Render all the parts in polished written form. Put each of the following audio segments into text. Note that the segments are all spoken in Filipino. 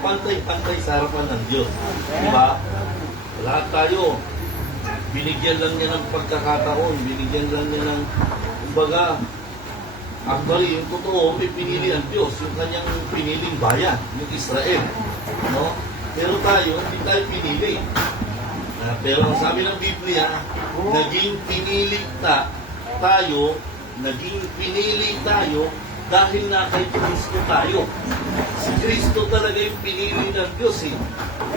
pantay-pantay sa harapan ng Diyos. Diba? Lahat tayo, binigyan lang niya ng pagkakataon, binigyan lang niya ng, kumbaga, actually, yung totoo, may pinili ang Diyos, yung kanyang piniling bayan, yung Israel. No? Pero tayo, hindi tayo pinili. Pero ang sabi ng Biblia, naging pinili tayo, naging pinili tayo dahil na kay Kristo tayo. Si Kristo talaga yung pinili ng Diyos eh.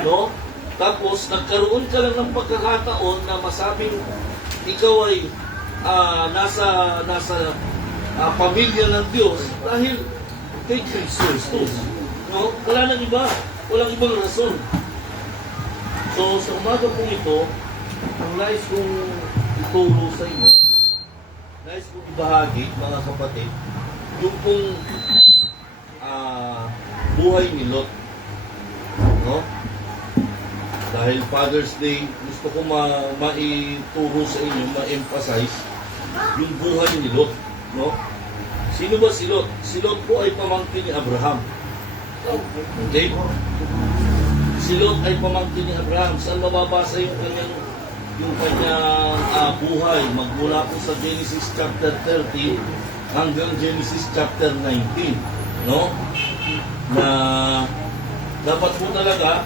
No? Tapos, nagkaroon ka lang ng pagkakataon na masabing ikaw ay nasa pamilya ng Diyos dahil kay Kristo. No? Wala nang iba. Walang ibang rason. So, sa umaga po ito, ang nais kong ituro sa inyo, nais kong ibahagi, mga kapatid, yung pong buhay ni Lot. No? Dahil Father's Day, gusto ko maituro sa inyo, ma-emphasize yung buhay ni Lot. No? Sino ba si Lot? Si Lot po ay pamangkin ni Abraham. Okay? Si Lot ay pamangkin ni Abraham. Saan mababasa yung kanyang buhay? Magmula po sa Genesis chapter 30 hanggang Genesis chapter 19. No? Na dapat po talaga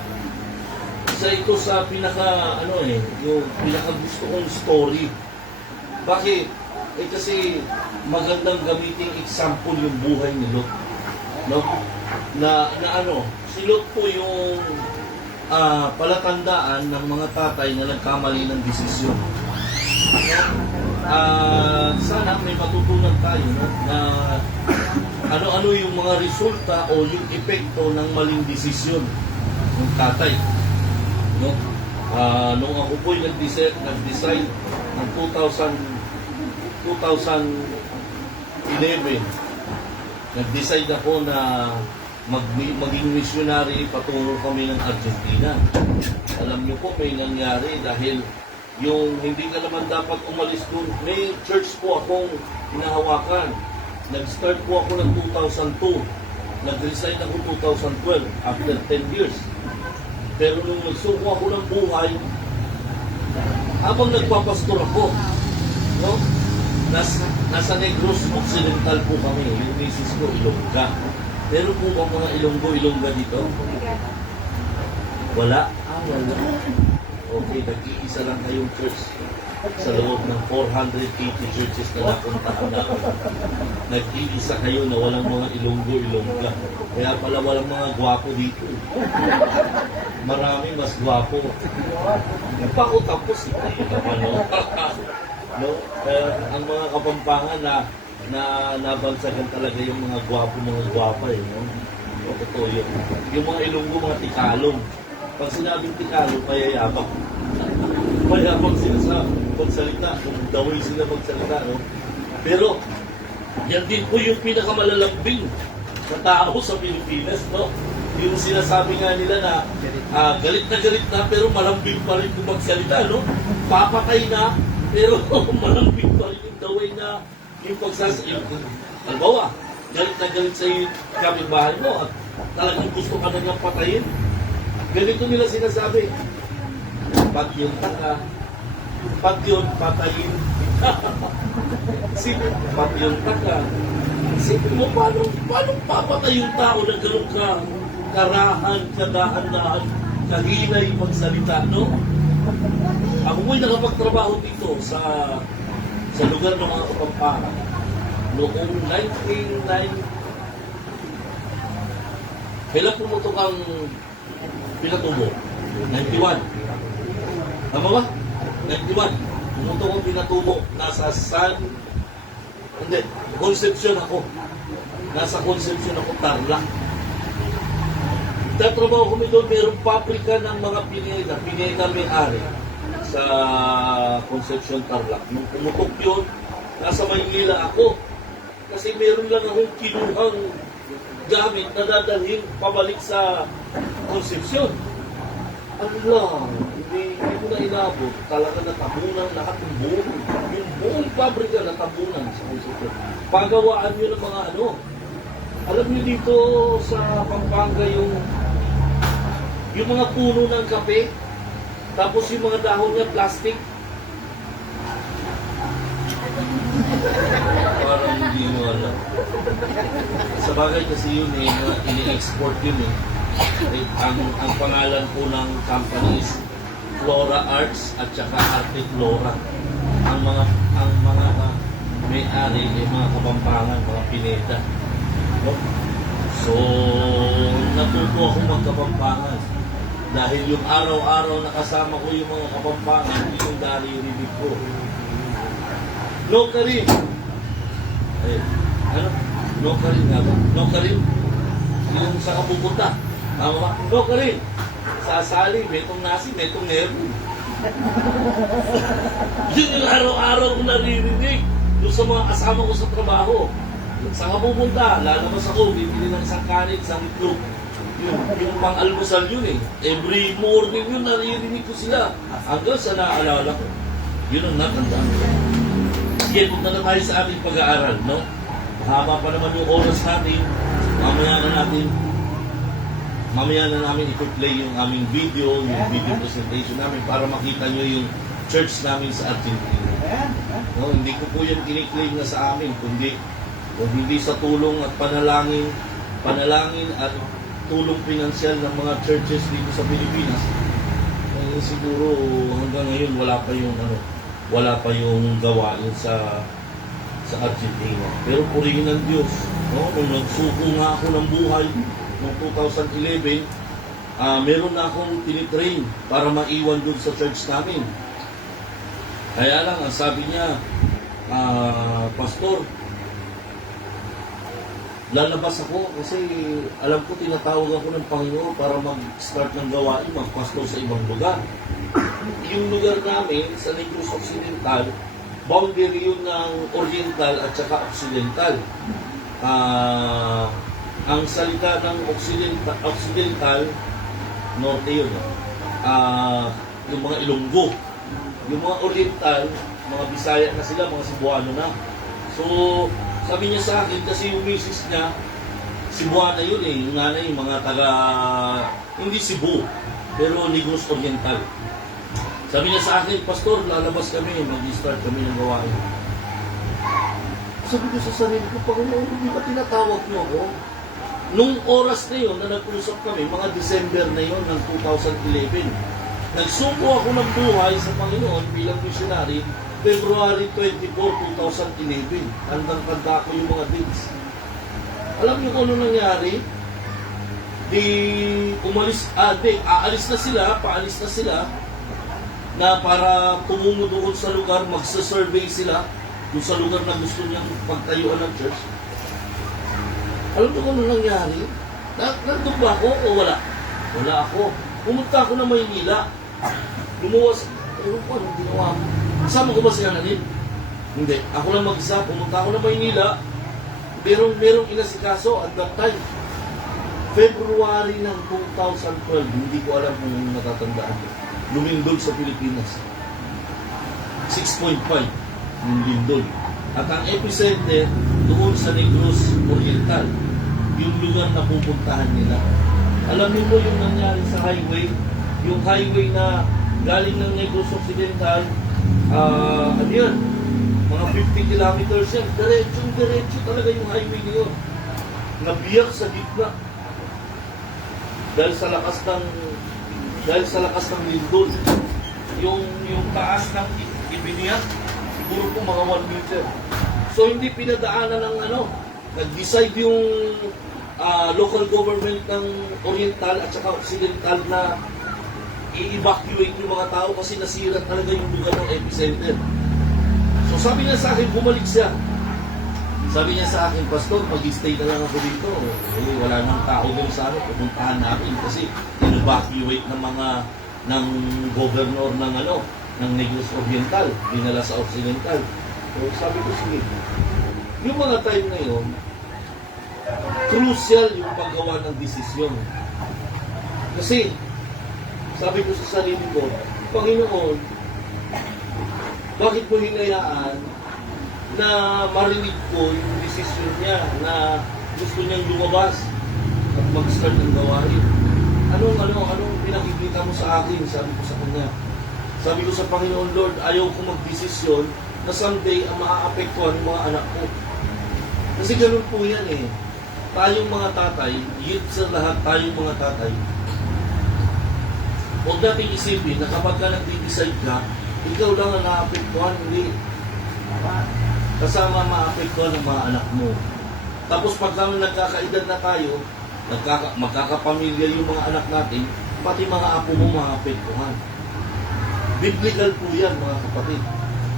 isa ito sa yung pinaka gusto kong story. Bakit? Kasi magandang gamitin example yung buhay ni Lot. No? Si Lot po yung palatandaan ng mga tatay na nagkamali ng desisyon. Sana may matutunan tayo, no, na ano-ano yung mga resulta o yung epekto ng maling desisyon ng tatay. No? Nung ako po'y nag-decide ng 2011, nag-decide ako na maging missionary, patungo kami ng Argentina. Alam niyo po, may nangyari dahil yung hindi ka naman dapat umalis doon. May church po akong hinahawakan. Nag-start po ako ng 2002. Nag-resign ako 2012 after 10 years. Pero nung nagsuko ako ng buhay, habang nagpapastor ako, no? Nasa Negros Occidental po kami. Yung misis ko, Ilongga. Meron po ba mga Ilongga dito? Wala? Wala. Okay, nag-iisa lang kayong church sa loob ng 480 churches na napuntahan namin. Nag-iisa kayo na walang mga Ilongga. Kaya pala walang mga gwapo dito. Marami mas gwapo. Hindi pa ako tapos. Hindi naman, no? No? Kaya ang mga Kapampangan na nabansagan talaga yung mga gwapa eh. No? Totoo yun. Yung mga Ilonggo, mga Tikalong. Pag sinabing Tikalong, mayayabang. Mayayabang sila sa pagsalita. Kung daway sila magsalita. No? Pero, yan din po yung pinakamalalambing na tao sa Pilipinas. No? Yung sinasabi nga nila na galit na pero malambing pa rin kung magsalita. No? Papatay na pero malambing pa rin yung daway na yung pagsasabi. Halimbawa, galit na galit sa yung kapitbahay mo at talagang gusto ka na niyang patayin. Ganito nila sinasabi. Pag yung taka, pag yun patayin. Pag yung taka, isipin mo paano papatay yung tao na gano'n ka karahan, kadahan-dahan, kahinay magsalita, no? Ako mo'y nakapagtrabaho dito sa lugar ng mga Kapampangan. Noong 1990, kailan pumutok ang Pinatubo? 91. Tama ba? 91. Pumutok ang Pinatubo. Nasa Concepcion ako. Nasa Concepcion ako, Tarlac. Tatrabaho kami doon, mayroong paprika ng mga Pineda may-ari sa Concepcion, Tarlac. Nung pumutok yun, nasa Maynila ako. Kasi meron lang akong kinuhang gamit na dadalhin pabalik sa Concepcion. Allah, hindi ko na inabot. Talaga natabunan lahat ng yung buong pabrika natabunan sa Concepcion. Pagawaan nyo ng mga Alam nyo dito sa Pampanga yung Yung mga puno ng kape, tapos yung mga dahon niya plastic. Parang hindi mo alam. Sa bagay kasi yun eh, ini-export yun eh. Ang pangalan po ng company is Flora Arts at saka Arte Flora. Ang mga may-ari ay mga Kapampangan, mga Pineda. No? So, natuto ako magkapampangan. Dahil yung araw-araw nakasama ko yung mga Kapampangan, yung naririnig ko. No Karim. Ay, ano? No Karim nga ba? No Karim. Yung sa kapupunta. Tama ba? No Karim. Sasali, metong nasi, metong nervo. Yun yung araw-araw ko naririnig. Doon sa mga kasama ko sa trabaho. Sa kapupunta, lalabas ako, bibili ng isang kanin, isang itlog. Yung pang-almusal yun eh. Every morning yun, naririnig ko sila. Hanggang sa naalala ko. Yun ang natandaan ko. Sige, punta na tayo sa ating pag-aaral, no? Mahaba pa naman yung oras natin. Mamaya na namin i-play yung aming video, yung video presentation namin para makita nyo yung church namin sa Argentina. No, hindi ko po yung kiniklaim na sa amin, kundi kung hindi sa tulong at panalangin at tulong pinansyal ng mga churches dito sa Pilipinas, siguro hanggang ngayon wala pa yung gawain sa Argentina. Pero purihin ng Diyos, no? Nung nagsuko nga ako ng buhay noong 2011, meron na akong tinitrain para maiwan dun sa church namin. Kaya lang, ang sabi niya, Pastor, lalabas ako kasi alam ko tinatawag ako ng Panginoon para mag-start ng gawain, mag-pastor sa ibang lugar. Yung lugar namin sa Negros Occidental, boundary yun ng Oriental at saka Occidental. Ang salita ng Occidental, Norte yun. Yung mga Ilonggo. Yung mga Oriental, mga Bisaya na sila, mga Cebuano na. So, sabi niya sa akin, kasi yung misis niya, Cebuana yun eh. Yung nanay, mga taga, hindi Cebu, pero Negros Oriental. Sabi niya sa akin, Pastor, lalabas kami, mag-start kami ng gawain. Sabi ko sa sarili ko, Panginoon, hindi ba tinatawag niyo ako? Nung oras na yun, na nag-usap kami, mga December na yun ng 2011, nagsuko ako ng buhay sa Panginoon bilang missionary, February 24, 2011. Tandang-tanda ko yung mga dates. Alam niyo kung ano nangyari? Aalis na sila, na para pumungo doon sa lugar, magsa-survey sila kung sa lugar na gusto niyang pagtayuan ng church. Alam niyo kung ano nangyari? Nandun ba ako o wala? Wala ako. Pumunta ako na Maynila. Lumuwas. Ewan ko, anong ginawa ko? Kasama ko ba sila nanin? Hindi. Ako lang mag-isa. Pumunta ako na Maynila. Merong inasikaso at that time. February ng 2012. Hindi ko alam kung natatandaan ko. Lumindol sa Pilipinas. 6.5 yung lindol. At ang epicenter doon sa Negros Oriental. Yung lugar na pupuntahan nila. Alam niyo po yung nangyari sa highway, yung highway na galing ng Negros Occidental, ano yun, mga 50 kilometers yan, diretso talaga yung highway niyo. Nabiyak sa gitna. Dahil sa lakas ng lindol. Yung taas ng ibiniyak, siguro po mga 1 meter. So hindi pinadaanan ng nag-decide yung local government ng Oriental at saka Occidental na i-evacuate yung mga tao kasi nasira talaga yung lugar ng epicenter. So sabi niya sa akin, bumalik siya. Sabi niya sa akin, Pastor, mag-stay na lang ako dito. Wala nang tao doon sa pupuntahan namin kasi in-evacuate ng governor ng Negros Oriental, dinala sa Occidental. So sabi ko, sige, yung mga time na yun, crucial yung paggawa ng desisyon. Kasi, sabi ko sa sarili ko, Panginoon, bakit mo hinayaan na marinig ko yung desisyon niya na gusto niyang lumabas at mag-start ng gawain? anong pinakikita mo sa akin? Sabi ko sa kanya. Sabi ko sa Panginoon, Lord, ayaw ko magdesisyon na someday ang maaapektuhan ng mga anak ko. Kasi ganun po yan eh. Tayong mga tatay, higit sa lahat tayong mga tatay, huwag nating isipin na kapag ka nag-decide ka, ikaw lang ang naapektuhan, hindi. Kasama maapektuhan ng mga anak mo. Tapos pag kami nagkakaedad na tayo, magkakapamilya yung mga anak natin, pati mga apo mo maapektuhan. Biblical po yan, mga kapatid.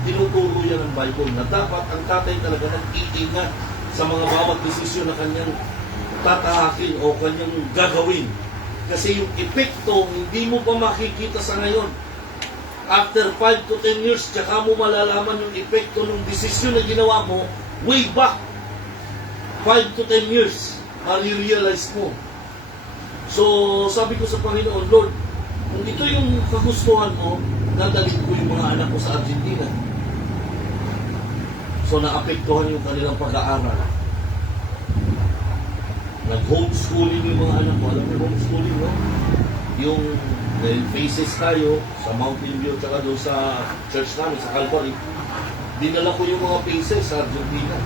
Tinuturo yan ng Bible na dapat ang tatay talaga nag-iingat sa mga bawat desisyon na kanyang tatahakin o kanyang gagawin. Kasi yung epekto, hindi mo pa makikita sa ngayon. After 5 to 10 years, tsaka mo malalaman yung epekto ng desisyon na ginawa mo way back 5 to 10 years. Ma-realize mo. So, sabi ko sa Panginoon, Lord, kung ito yung kagustuhan mo, dadalhin ko yung mga anak ko sa Argentina. So, naapektuhan yung kanilang pag-aaral. Nag-homeschooling yung mga anak ko. Alam mo homeschooling, no? Yung faces tayo sa Mountain View tsaka doon sa church namin, sa Calvary. Dinala ko yung mga faces sa Argentina.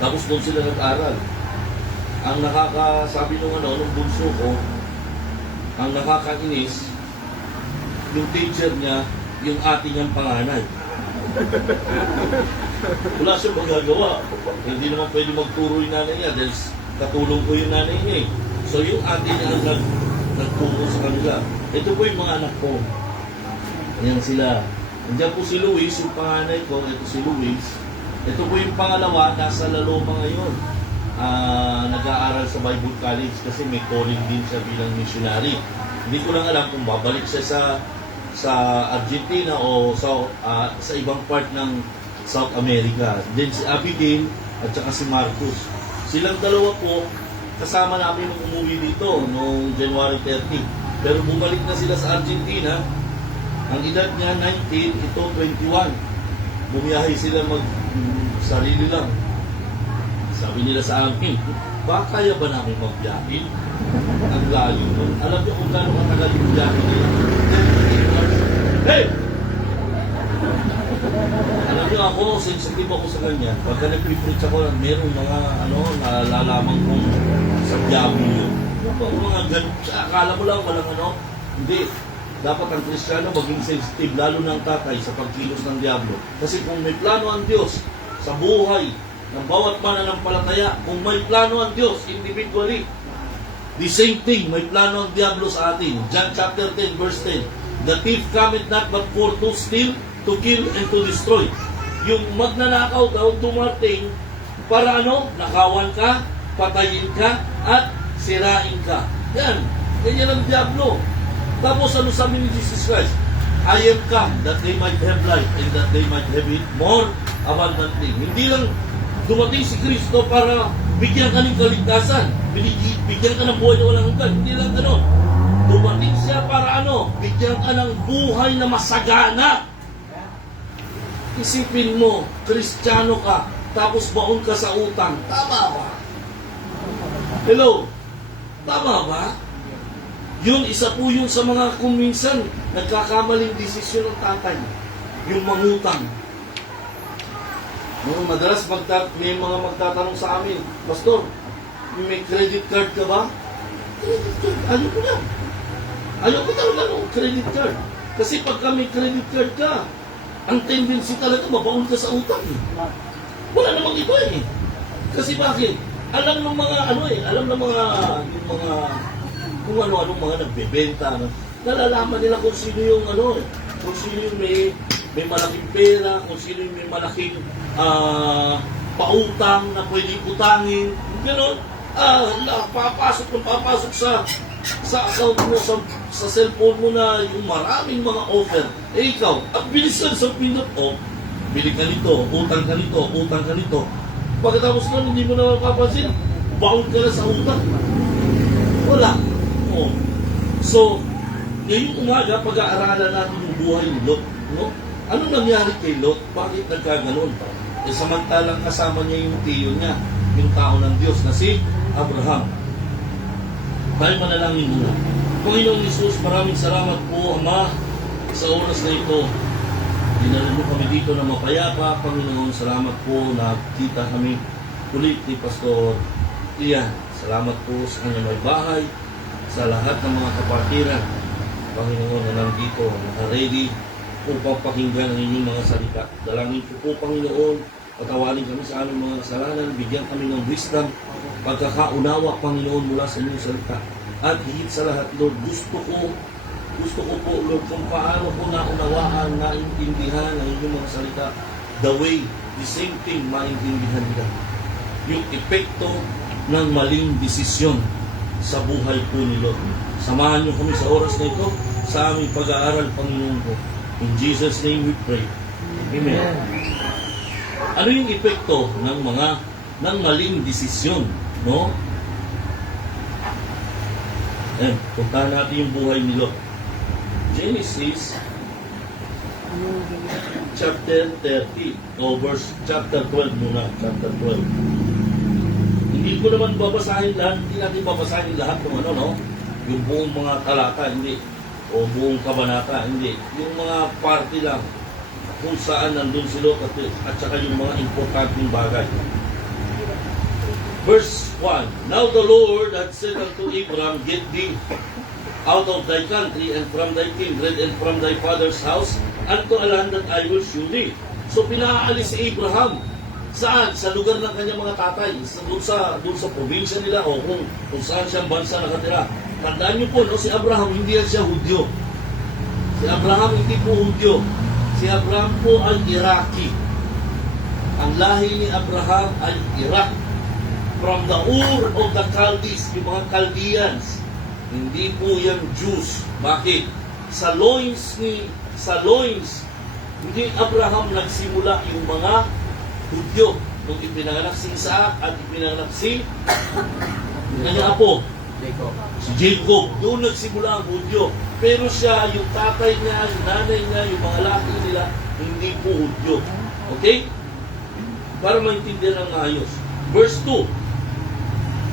Tapos doon sila nag-aral. Ang nakakasabi nung nung bunso ko, ang nakakainis, yung teacher niya, yung ating ang panganay. Wala siyang magagawa. Hindi naman pwede magturo yung nanay niya dahil katulong ko yung nanay niya eh. So yung ating ang nagturo sa kanila. Ito po yung mga anak ko. Ayan sila. Andiyan po si Luis, yung panganay ko. Ito si Luis. Ito po yung pangalawa, nasa Laloma ngayon. Nag-aaral sa Bible College kasi may calling din siya bilang missionary. Hindi ko lang alam kung babalik siya sa Argentina o sa ibang part ng South America. Then si Abigail at saka si Marcus. Silang dalawa po, kasama namin nung umuwi dito noong January 30. Pero bumalik na sila sa Argentina. Ang edad niya 19, ito 21. Bumiyahe sila sarili lang. Sabi nila sa amin, baka kaya ba namin magbiyahe? Ang layo nun. Alam niyo kung gaano katagal yung biyahe nila? Hey! Alam niyo ako, sensitive ako sa kanya. Pagka nag-preach ako, merong mga nalalaman kong sa diabo yun. Mga ganun. Akala mo lang walang Hindi. Dapat ang Kristiyano maging sensitive, lalo ng tatay sa pagkilos ng diablo. Kasi kung may plano ang Diyos sa buhay ng bawat mananampalataya, kung may plano ang Diyos individually, the same thing, may plano ang diablo sa atin. John chapter 10, verse 10. The thief cometh not but for to steal, to kill, and to destroy. Yung magnanakaw daw dumating para nakawan ka, patayin ka, at sirain ka. Yan. Ganyan ang diablo. Tapos sabi ni Jesus Christ? I am come that they might have life and that they might have it more abundantly. Hindi lang dumating si Kristo para bigyan ka ng kaligtasan, bigyan ka ng buhay na walang hanggan. Hindi lang gano'n. Dumating siya para bigyan ka ng buhay na masagana. Isipin mo, Kristiyano ka, tapos baon ka sa utang. Tama ba? Hello? Tama ba? Yun, isa po yun sa mga kung minsan nagkakamaling desisyon ng tatay. Yung mangutang. Madalas may mga magtatanong sa amin, Pastor, may credit card ka ba? Credit card? Ayaw ko lang. Ayaw ko talaga ng credit card. Kasi pagka may credit card ka, ang tendency talaga mabaon ka sa utang. Wala namang iba eh. Kasi bakit? Alam ng mga alam ng mga yung mga kung ano-anong mga nagbebenta. Nalalaman nila kung sino yung kung sino yung may malaking pera, kung sino yung may malaking pautang na pwedeng utangin. Ganon. Papasok sa account mo, sa cellphone mo na yung maraming mga offer. Eh ikaw, ang bilisan sa pinot, bili ka nito, utang ka nito, utang ka nito. Pagkatapos nun, hindi mo na mapapansin, bound ka na sa utang. Wala. So, ngayong umaga, pag-aaralan natin yung buhay ni Lot. Anong nangyari kay Lot? Bakit nagkaganon? Samantalang kasama niya yung tiyo niya, yung tao ng Diyos na si Abraham. Tayo manalangin muna. Panginoong Isus, maraming salamat po, Ama, sa oras na ito. Dinala mo kami dito na mapayapa. Panginoon, salamat po na kita kami ulit ni Pastor Ian. Salamat po sa kanyang may bahay, sa lahat ng mga kapatiran, Panginoon, na nandito, naka-ready upang pakinggan ang inyong mga salita. Dalangin po, Panginoon, patawarin kami sa aming mga kasalanan, bigyan kami ng wisdom, pagkakaunawa, Panginoon, mula sa inyong salita. At higit sa lahat, Lord, gusto ko po, Lord, kung paano ko naunawaan, naintindihan ang inyong mga salita, the way, the same thing, maintindihan nila. Yung epekto ng maling desisyon sa buhay po ni Lord. Samahan niyo kami sa oras na ito, sa aming pag-aaral, Panginoon ko. In Jesus' name we pray. Amen. Ano yung epekto ng maling desisyon, no? Puntahan natin yung buhay ni Lot. Genesis chapter 30 o chapter 12 muna, chapter 12. Hindi ko naman babasahin lahat, hindi natin babasahin lahat ng yung buong mga talata, hindi, o buong kabanata, hindi. Yung mga party lang kung saan nandun si Lot at saka yung mga importanteng bagay. Verse 1, Now the Lord had said unto Abraham, Get thee out of thy country, and from thy kindred, and from thy father's house, unto a land that I will show thee. So pinaalis si Abraham. Saan? Sa lugar ng kanyang mga tatay. Doon sa probinsya nila, o kung saan siyang bansa nakatira. Tandaan niyo po, no, si Abraham, hindi yan siya Hudyo. Si Abraham hindi po Hudyo. Si Abraham po ay Iraqi. Ang lahi ni Abraham ay Iraq. From the Ur of the Chaldees, yung mga Chaldeans. Hindi po yan Jews. Bakit? Sa loins hindi Abraham nagsimula yung mga Hudyo. Nung ipinanganak si Isaac at ipinanganak si kanyang apo, si Jacob. Doon nagsimula ang Hudyo. Pero siya, yung tatay niya, yung nanay niya, yung mga laki nila, hindi po Hudyo. Okay? Para maintindihan ang ayos. Verse 2.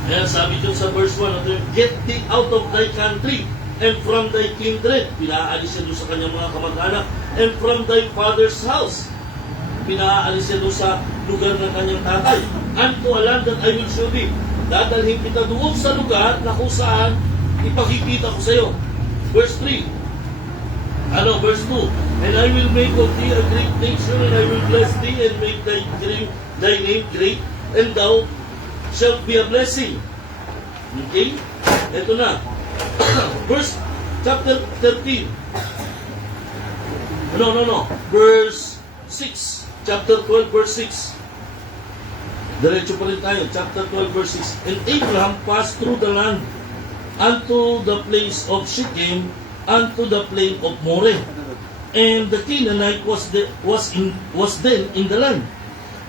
Ayan, sabi dyan sa verse 1, Get thee out of thy country, and from thy kindred. Pinaalis siya doon sa kanyang mga kamag-anak. And from thy father's house. Pinaalis siya doon sa lugar ng kanyang tatay. And to a land that I will show thee. Dadalhin kita doon sa lugar na kung saan ipakikita ko sa iyo. Verse 3. Verse 2. And I will make of thee a great nation, and I will bless thee, and make thy name great, and thou shall be a blessing. Okay? Ito na. Verse chapter 13. No. Verse 6. Chapter 12, verse 6. Diretso pa rin tayo. Chapter 12, verse 6. And Abraham passed through the land unto the place of Shechem, unto the plain of Moreh. And the Canaanite was then in the land.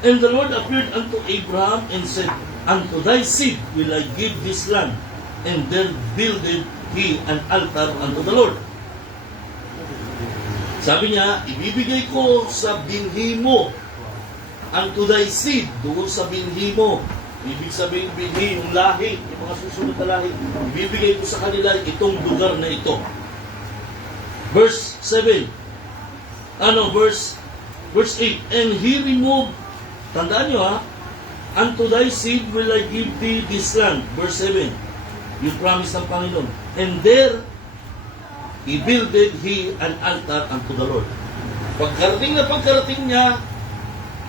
And the Lord appeared unto Abraham and said, Unto thy seed will I give this land. And then builded he an altar unto the Lord. Sabi niya, ibibigay ko sa binhi mo, unto thy seed, doon sa binhi mo. Ibig sabihin binhi, yung lahi, yung mga susunod na lahi. Ibibigay ko sa kanila itong lugar na ito. Verse 7. Verse 8. And he removed, tandaan nyo unto thy seed will I give thee this land. Verse 7. Yung promise ng Panginoon. And there, he builded he an altar unto the Lord. Pagkarating niya,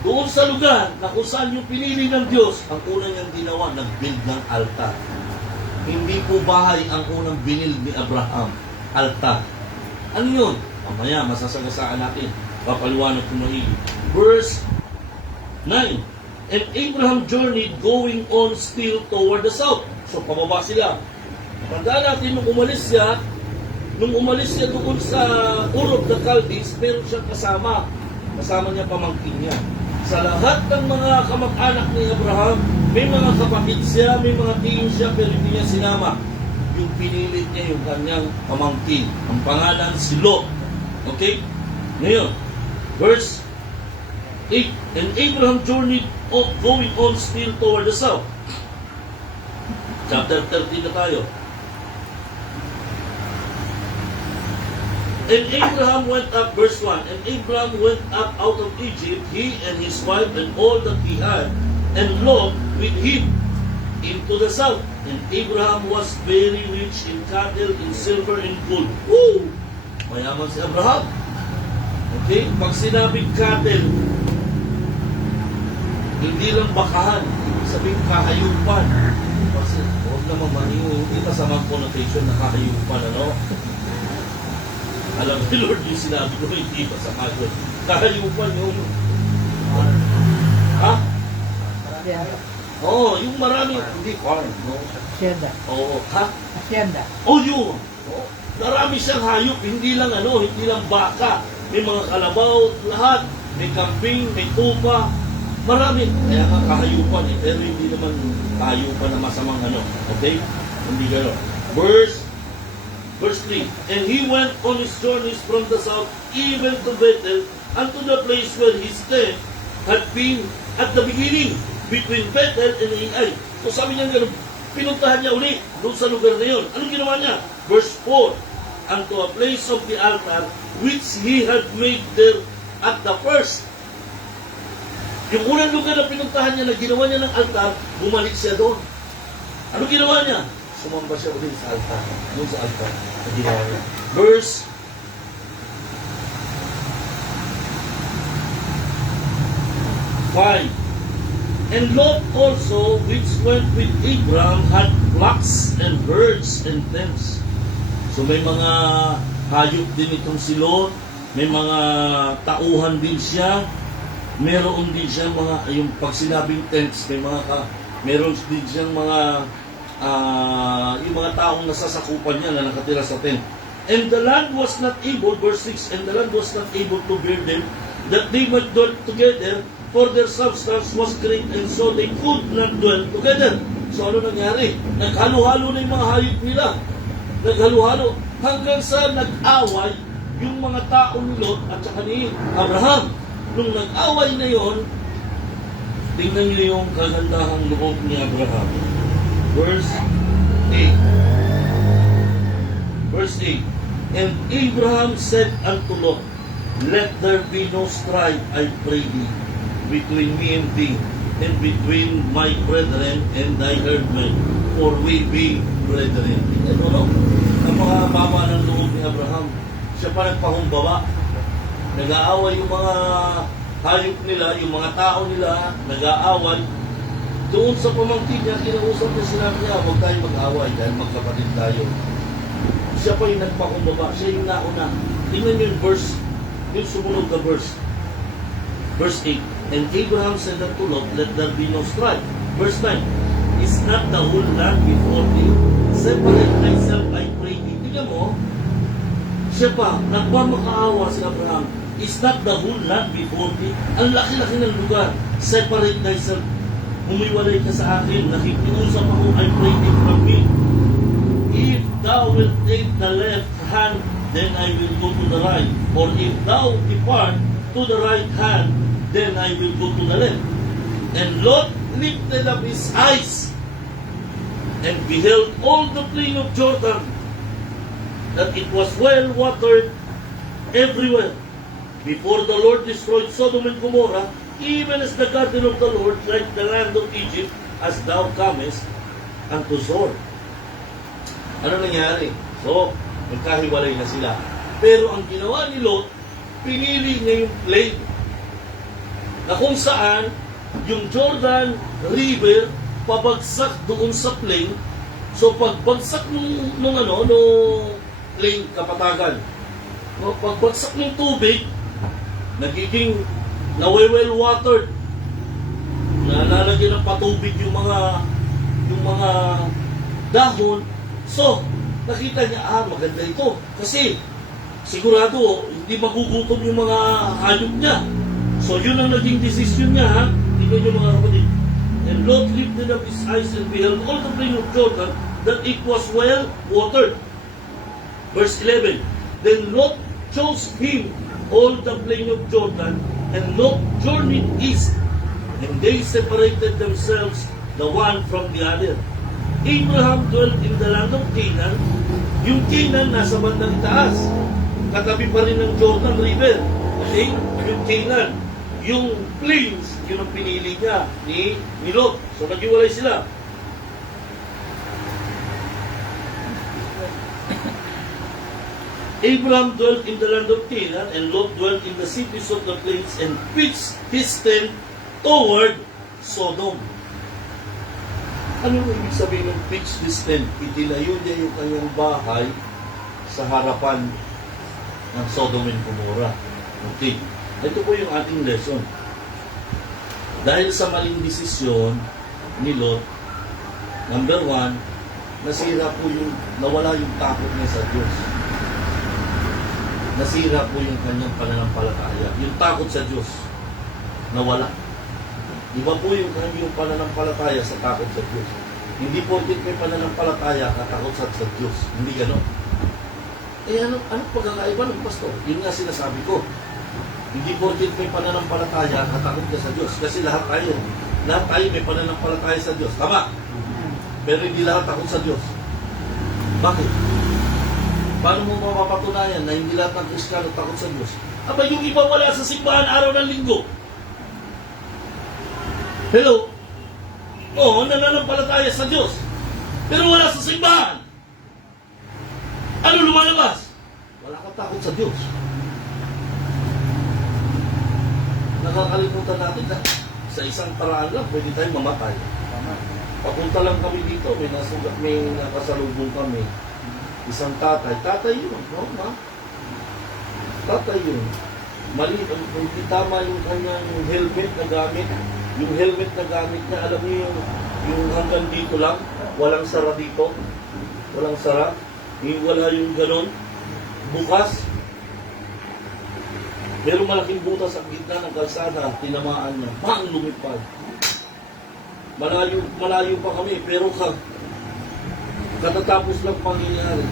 doon sa lugar na kung saan yung pinili ng Diyos, ang unang niyang ginawa, nag-build ng altar. Hindi po bahay ang unang binild ni Abraham. Altar. Ano yun? Mamaya, masasagasaan natin. Papaliwanag ko mahigit. Verse 9. And Abraham journeyed going on still toward the south. So, pababa sila. Tandaan natin, nung umalis siya doon sa Ur of the Chaldees, meron siyang kasama. Kasama niya pamangkin niya. Sa lahat ng mga kamag-anak ni Abraham, may mga kapatid siya, may mga tingin siya, pero hindi niya sinama. Yung pinilit niya yung kanyang pamangkin. Ang pangalan si Lot. Okay? Ngayon, verse 8. And Abraham journeyed going on still toward the south. Chapter 13 na tayo. And Abraham went up, verse 1, and Abraham went up out of Egypt, he and his wife and all that he had, and Lot with him into the south. And Abraham was very rich in cattle, in silver, and gold. Woo! Mayaman si Abraham. Okay? Pag sinabing cattle, hindi lang bakahan, ibig sabihin kahayupan. Kasi huwag naman maniyo, hindi masamang connotation na kahayupan, ano? Alam ni Lord yung sinabi ko, hindi masama doon. Kahayupan yung... Ha? Oo, yung marami, hindi farm, no? Hacienda. Oo, ha? Hacienda. Yun. Oh, marami siyang hayop, hindi lang hindi lang baka. May mga kalabaw, lahat. May kambing, may tupa. Marami. Kaya nga kahayupan pero hindi naman kahayupan na masamang Okay? Hindi gano'n. Verse 3. And he went on his journeys from the south even to Bethel, unto the place where his tent had been at the beginning, between Bethel and Ai. So sabi niya gano'n, pinuntahan niya uli doon sa lugar na yun. Anong ginawa niya? Verse 4. Unto a place of the altar which he had made there at the first. Yung unang lugar na pinuntahan niya, na ginawa niya ng altar, bumalik siya doon. Ano ginawa niya? Sumamba siya ulit sa altar. Doon sa altar na ginawa niya. Verse 5. And Lot also, which went with Abraham, had flocks and herds and tents. So may mga hayop din itong si Lot. May mga tauhan din siya. Meron din siya mga, yung pag sinabing tents, meron din siyang mga, yung mga taong nasasakupan niya na nakatira sa tent. And the land was not able, verse 6, and the land was not able to bear them, that they might dwell together, for their substance was great, and so they could not dwell together. So ano nangyari? Naghalo-halo na yung mga hayop nila. Naghalo-halo. Hanggang sa nag-away yung mga tao ni Lot at saka ni Abraham. Nung nag-away na yon, tingnan niyo yung kagandahang loob ni Abraham. Verse 8. Verse 8. And Abraham said unto Lot, let there be no strife, I pray thee, between me and thee, and between my brethren and thy herdmen, for we be brethren. Ano? Ang mga baba ng loob ni Abraham, siya pa nagpahumbaba. Nag-aaway yung mga hayop nila, yung mga tao nila, nag-aaway. Doon sa pamangkin niya, kinausap niya, sinabi niya, huwag tayong mag-aaway dahil magkapatid tayo. Siya pa yung nagpakumbaba, siya yung nauna. Tingnan niyo yung verse, yung sumunod na verse. Verse 8. And Abraham said unto Lot, let there be no strife. Verse 9. Is not the whole land before thee? Separate thyself, I pray thee. Tingnan mo, siya pa, nagmamakaawa si Abraham. Is not the whole land before thee? Ang laki-laki ng lugar. Separate thyself. Humiwalay ka sa akin. Nakikiusap ako, I pray thee from me. If thou wilt take the left hand, then I will go to the right. Or if thou depart to the right hand, then I will go to the left. And Lot lifted up his eyes and beheld all the plain of Jordan, that it was well watered everywhere, before the Lord destroyed Sodom and Gomorrah, even as the garden of the Lord, like the land of Egypt, as thou comest unto Zoar. Ano nangyari? So, magkahiwalay na sila. Pero ang ginawa ni Lot, pinili niya yung plain, na kung saan yung Jordan River pabagsak doon sa plain. So pagbagsak nung plain kapatagan, no, pagbagsak ng tubig, nagiging well watered, nalalagyan ng patubig yung mga dahon. So nakita niya, maganda ito kasi sigurado hindi magugutom yung mga hayop niya. So yun ang naging decision niya, ha? Tingnan niyo mga kapatid. And Lot lifted up his eyes and beheld all the plain of Jordan, that it was well watered. Verse 11. Then Lot chose him all the plain of Jordan, and Lot journeyed east, and they separated themselves the one from the other. Abraham dwelt in the land of Canaan. Yung Canaan nasa bandang taas. katabi pa rin ng Jordan River. Okay? Yung Canaan. Yung plains, yun ang pinili niya ni Lot. So naghiwalay sila. Abraham dwelt in the land of Canaan, and Lot dwelt in the cities of the plains, and pitched his tent toward Sodom. Ano ibig sabihin ng pitch his tent? Itinayo niya yung kanyang bahay sa harapan ng Sodom and Gomorrah. Okay. Ito po yung ating lesson. Dahil sa maling desisyon ni Lot, number 1, nawala yung takot niya sa Diyos. Nasira po yung kanyang pananampalataya. Yung takot sa Diyos, nawala. Iba po yung kanyang pananampalataya sa takot sa Diyos. Hindi po may pananampalataya katakot sa Diyos. Hindi gano'n. Ano pagkakaiba ng pastor? Yun nga sinasabi ko. Hindi po may pananampalataya katakot ka sa Diyos. Kasi lahat tayo may pananampalataya sa Diyos. Tama? Pero hindi lahat takot sa Diyos. Bakit? Paano mo mapapatunayan na hindi lahat ng Kristiyano takot sa Diyos? Aba, yung iba wala sa simbahan araw ng linggo. Hello? Oo, nananampalataya sa Diyos. Pero wala sa simbahan. Ano lumalabas? Wala kang takot sa Diyos. Nakakalimutan natin na sa isang paraan lang, pwede tayong mamatay. Papunta lang kami dito, may nakasalubong kami. Isang tatay. Tatay yun, no, ma? Tatay yun. Mali, hindi tama yung kanyang helmet na gamit. Yung helmet na gamit niya, alam niyo yung hanggang dito lang, walang sara dito. Walang sara. Wala yung ganon. Bukas. Merong malaking butas sa gitna ng kalsada, tinamaan niya. Bang! Lumipad. Malayo pa kami, pero katatapos lang pangyayari.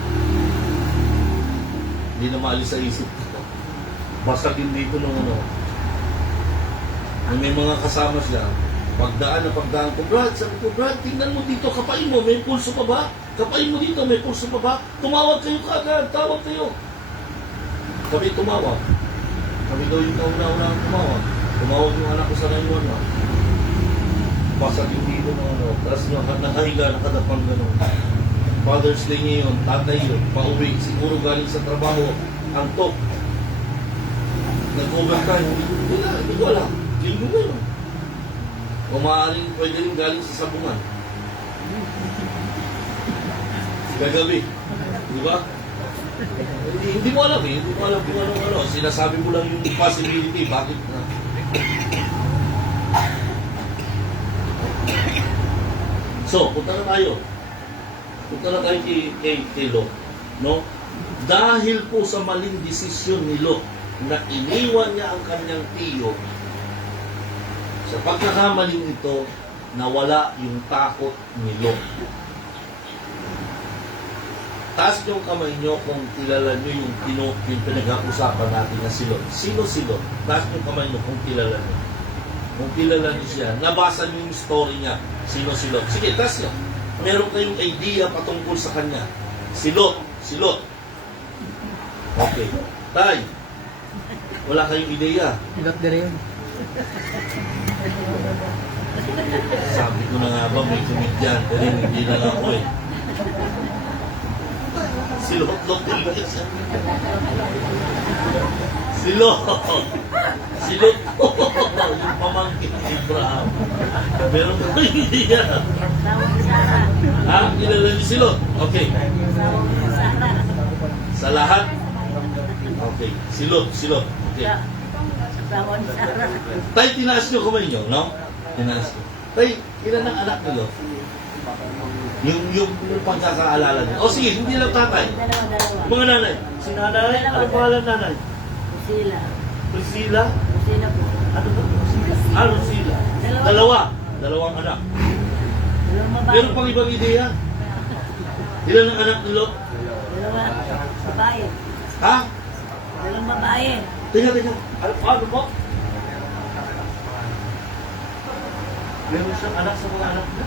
Hindi na maalis sa isip ko. Basagin dito nung may mga kasama siya. Pagdaan ko, Brad, sabi ko, Brad, tingnan mo dito, kapain mo, may pulso pa ba? Kapain mo dito, may pulso pa ba? Tumawag kayo kaagad, tawag kayo. Kami tumawag. Kami daw yung kauna-una ang tumawag. Tumawag yung anak ko sa 911. Basagin dito nung tapos nakahiga, nakadapang gano'n. Father's Day niya yun, tatay yun, pauwi, siguro galing sa trabaho, antok. Nag-overtime, hindi ko alam. Linggo na yun. O maaaring pwede rin galing sa sabungan. Gagabi. Di ba? Hindi mo alam eh. Hindi mo alam kung ano. Sinasabi mo lang yung possibility. Bakit na? So, punta na tayo. Punta na tayo kay Lot. No? Dahil po sa maling desisyon ni Lot na iniwan niya ang kanyang tiyo, sa pagkakamaling ito, nawala yung takot ni Lot. Taas yung kamay nyo kung kilala nyo yung pinag-uusapan natin na si Lot. Sino si Lot? Taas yung kamay nyo kung kilala nyo. Kung kilala nyo siya, nabasa nyo yung story niya. Sino si Lot? Sige, taas nyo. Meron kayong idea patungkol sa kanya. Si Lot. Okay. Tay, wala kayong ideya. Lot na rin. Sabi ko na nga ba, may komedyante rin, hindi na lang ako eh. Si Lot siya. Si Lot. Yung pamangkin ni Abraham. Meron ko hindi yan. Ha? Kilala niyo si Lot? Okay. Sa lahat? Okay. Si Lot. Okay. Tay, tinaas niyo kamay niyo, no? Tinaas niyo. Tay, ilan ang anak niyo? Yung pagkakaalala niyo. O sige, hindi lang tatay. Dalawa. Mga nanay. Si nanay? Ano pangalan nanay? Priscilla. Priscilla? Priscilla po. Ano ba? Priscilla. Dalawang anak. Dalawang babae. Meron pang ibang ideya? Ilan ang anak ni Lot? Dalawa babae. Ha? Dalawang babae. Tingnan. Ano po? Meron siyang anak sa mga anak niya?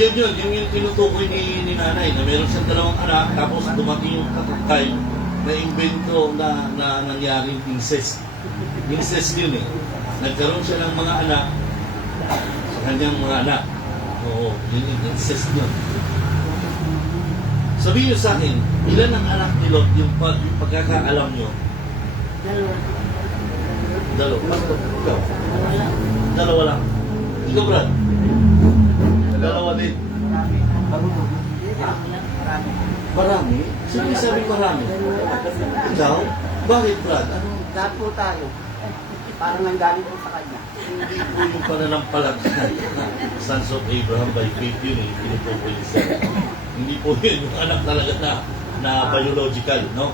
Yun yung tinutukoy ni nanay na meron siyang dalawang anak tapos dumating yung time na invento na nangyaring incest. Incest yun eh. Nagkaroon siya ng mga anak sa kanyang mga anak. Oo, yun yung incest yun. Sabihin niyo sa akin, ilan ang anak ni Lot yung pagkakaalam niyo? Dalawa. Dalawa. Ikaw? Wala. Dalawa lang. Ikaw, Brad? Dalawa din. Marami? Sino yung sabi marami? Ikaw? Bakit, Brad? Lahat po tayo. Parang nanggaling po sa kanya. Hindi po yung pananampalataya na sons of Abraham by faith yun eh. Tinutukoy niya. Hindi po yun yung anak talaga na biological, no?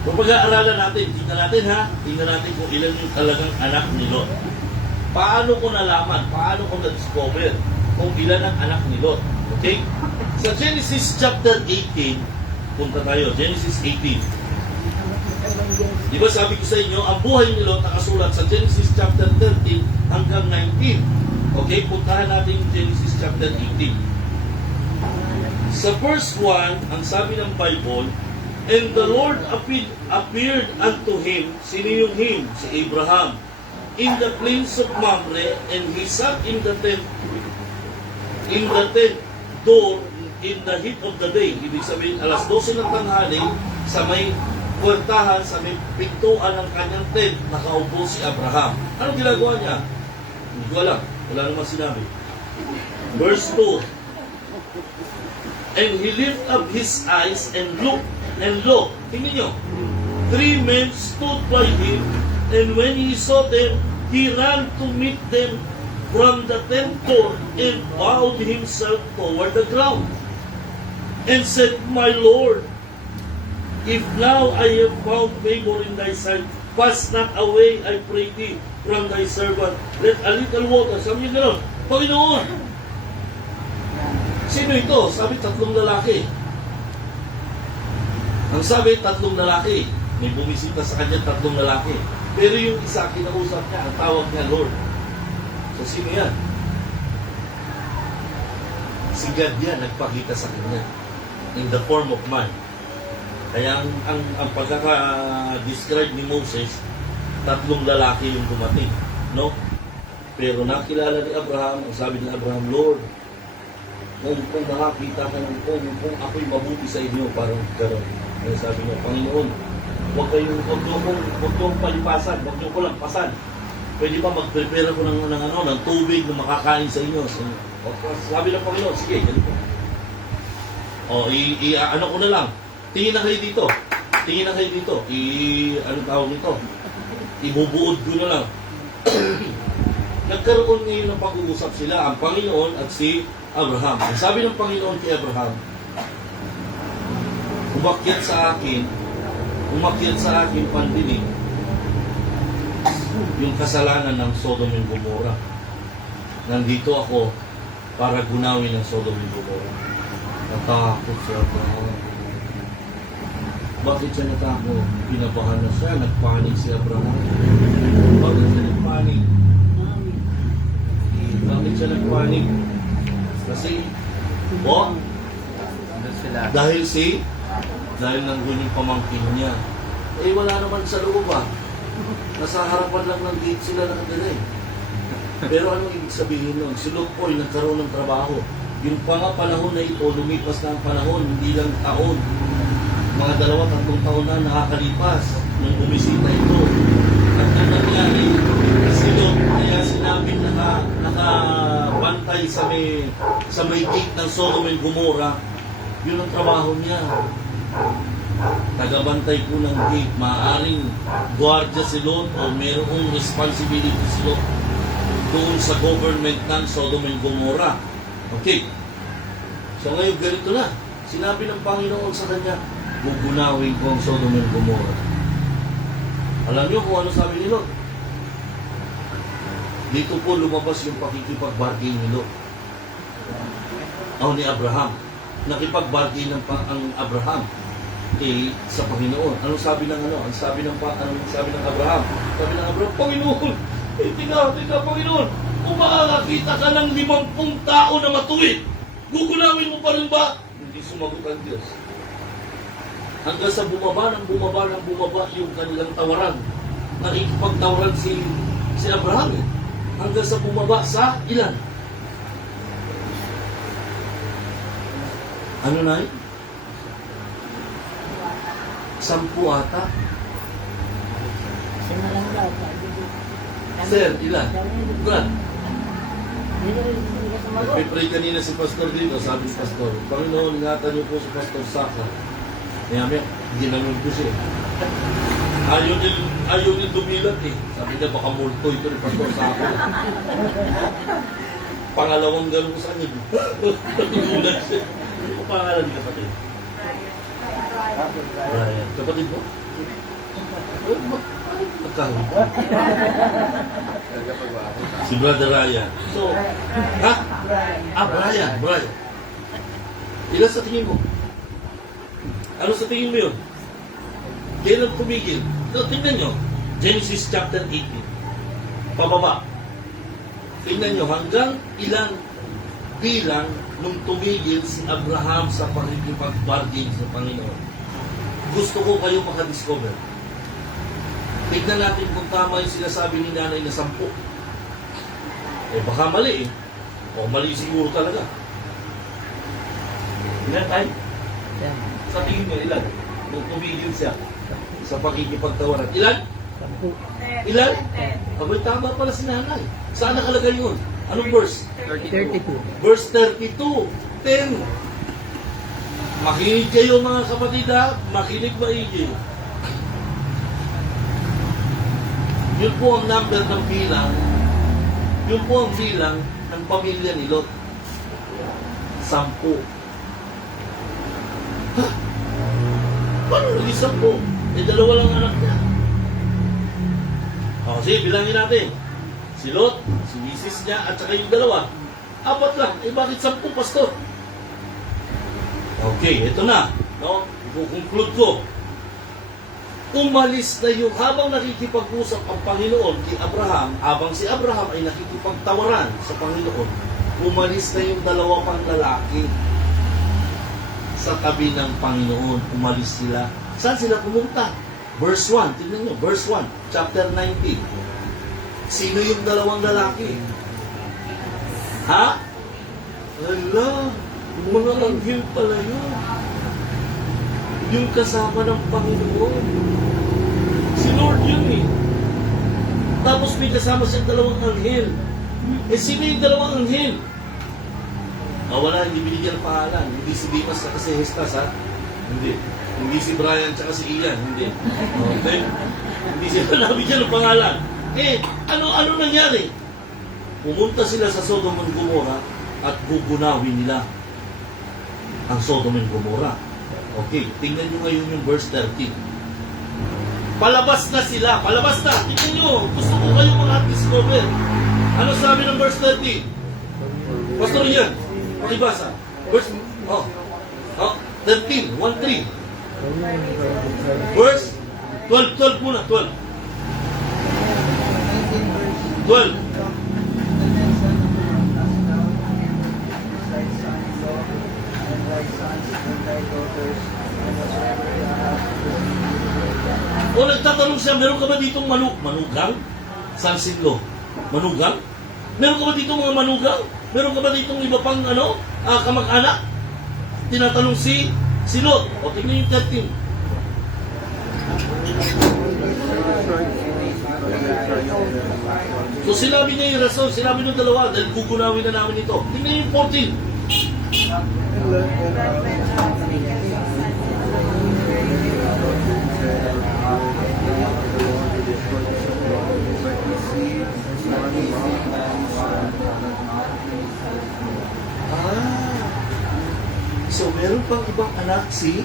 Kung pag-aaralan natin, tingnan natin ha, tingnan natin kung ilan yung talagang anak ni Lot. Paano ko nalaman, paano ko na-discover kung ilan ang anak ni Lot? Okay? Sa Genesis chapter 18, punta tayo, Genesis 18. Di ba sabi ko sa inyo, ang buhay ni Lot nakasulat sa Genesis chapter 13 hanggang 19. Okay, puntahan natin yung Genesis chapter 18. Sa verse 1, ang sabi ng Bible, and the Lord appeared unto him, sino yung him? Si Abraham, in the plains of Mamre, and he sat in the tent door in the heat of the day. Ibig sabihin, alas 12 ng tanghali, sa may puwertahan, sa may pintuan ng kanyang tent, nakaupo si Abraham. Anong ginagawa niya? Hindi ko alam. Wala naman sinabi. Verse 2, and he lift up his eyes and look, tingnan nyo, 3 men stood by him, and when he saw them, he ran to meet them from the tent door and bowed himself toward the ground and said, my Lord, if now I have found favor in thy sight, pass not away, I pray thee, from thy servant. Let a little water. Sabi niya gano'n, Panginoon, sino ito? Sabi, 3 lalaki. Ang sabi, 3 lalaki. May bumisita sa kanya 3 lalaki. Pero yung isa, kinausap niya, ang tawag niya, Lord. So, sino yan? Si God yan, nagpakita sa kanya. In the form of man. Kaya ang pagkaka-describe ni Moses, 3 lalaki yung dumating. No? Pero nakilala ni Abraham, ang sabi ni Abraham, Lord, kung nakakita ka ng kung ako'y mabuti sa inyo, parang gano'n. Ang sabi niya, Panginoon, huwag niyong palipasan, huwag niyo ko lang pasan. Pwede ba mag-prepare ako ng tubig na makakain sa inyo? Sabi ng Panginoon, sige, ganito. Ano ko na lang, tingin na kayo dito. Anong tawag nito? Ibubuod ko na lang. Nagkaroon ngayon ng pag-uusap sila, ang Panginoon at si Abraham. Ang sabi ng Panginoon kay Abraham, umakyat sa akin pandinig yung kasalanan ng Sodom and Gomorrah. Nandito ako para gunawin ang Sodom and Gomorrah. Natakot si Abraham. Bakit siya natakot? Pinabahan na siya, nagpanik si Abraham. Bakit siya nagpanik? Kasi, dahil nandun yung pamangkin niya. Eh, wala naman sa loob Nasa harapan lang ng gate sila nakadala eh. Pero anong ibig sabihin nun? Si Lot po ay nagkaroon ng trabaho. Yung panahon na ito, lumipas na ang panahon, hindi lang taon. Mga 2-3 taon na nakakalipas nung bumisita ito. At ang nangyari, si Lot, kaya sinabing nakabantay sa may gate ng Sodom and Gomorrah, yun ang trabaho niya. Tagabantay po ng gate. Maaaring gwardiya si Lot o mayroong responsibility si Lot doon sa government ng Sodom and Gomorrah. Okay. So ngayon ganito na. Sinabi ng Panginoon sa kanya, gugunawin ko ang Sodom and Gomorrah. Alam niyo kung ano sabi ni Lot? Dito po lumabas yung pakikipag-bargain ni Lot. Ni Abraham. Nakipag-bargain ang Abraham sa Panginoon. Anong sabi ng Abraham? Sabi ng Abraham, Panginoon, Tika, Panginoon, kung makakakita ka ng 50 tao na matuwid, gugunawin mo pa rin ba? Hindi sumagot ang Diyos. Hanggang sa bumaba yung kanilang tawaran. Nakikipagtawaran si Abraham. Hanggang sa bumaba sa ilan? Ano na yun? 10 ata. Kasi na lang daw. Sir, ilan? Brad, Hindi ka sumagot. nagpipray kanina si Pastor dito, sabi si Pastor, Panginoon, ingatan niyo po si Pastor Saka. Maya, ginanon ko siya. Ayaw niya dumilat eh. Sabi niya, baka multo ito ni Pastor Saka. Pangalawang ganun sa kanya. Nagulat siya. Ano po pangalan ni kapatid? Brian. Kapatid mo? Pagkahit. Si Brother Ryan. So, ha? Brian. Ilan sa tingin mo? Ano sa tingin mo yun? Kailan tumigil? So, tingnan nyo. Genesis chapter 18. Pababa. Tingnan nyo, hanggang ilang bilang nung tumigil si Abraham sa pakikipag-bargain sa Panginoon. Gusto ko kayo makadiscover. Tignan natin kung tama yung sinasabi ni nanay na 10. Eh baka mali eh. O mali siguro talaga. Ilan tayo? Sa tingin nyo, ilan? Nung tumigil siya sa pakikipagtawaran. Ilan? 10. Ilan? Abay, tama pala si nanay. Saan nakalagay yun? Anong verse? 32. Verse 32. 10. Makinig kayo mga kapatid ha. Makinig maigi. Yun po ang number ng bilang. Yun po ang bilang ng pamilya ni Lot. 10. Ha? Paano naging 10? Eh, 2 lang anak niya. O, sige, bilangin natin. Si Lot, si misis niya, at saka yung 2. 4 lang. Eh, bakit 10, Pastor? Okay, ito na. No? I-conclude ko. Umalis na yung habang nakikipag-usap ang Panginoon kay Abraham, habang si Abraham ay nakikipagtawaran sa Panginoon, umalis na yung 2 pang lalaki sa tabi ng Panginoon. Umalis sila. Saan sila pumunta? Verse 1. Tignan nyo. Verse 1. Chapter 19. Sino yung 2 lalaki? Ha? Ala, mga anghel pala yun. Yung kasama ng Panginoon. Si Lord yun eh. Tapos may kasama siyang 2 anghel. Eh sino yung 2 anghel? Wala, hindi binigyan ng pangalan. Hindi si Dimas at si Hestas ha? Hindi. Hindi si Brian at si Ian. Hindi. Okay? Hindi sila nabigyan ng pangalan. Eh, ano nangyari? Pumunta sila sa Sodom and Gomorrah at gugunawin nila ang Sodom and Gomorrah. Okay, tingnan nyo ngayon yung verse 13. Palabas na sila. Palabas na. Tingnan nyo. Gusto ko kayo makadiscover. Ano sabi ng verse 13? Pastor yan. Pakibasa. Verse 13. 1-3. Verse 12 muna. 12. 12. O nagtatanong siya, meron ka ba ditong manugang? Sansinlo. Manugang? Meron ka ba ditong mga manugang? Meron ka ba ditong iba pang kamag-anak? Tinatanong si Lot. O tingnan yung 13. So sinabi niya yung rason, sinabi ng 2, dahil gugunawin na namin ito. Tingnan yung 14. So meron pang ibang anak si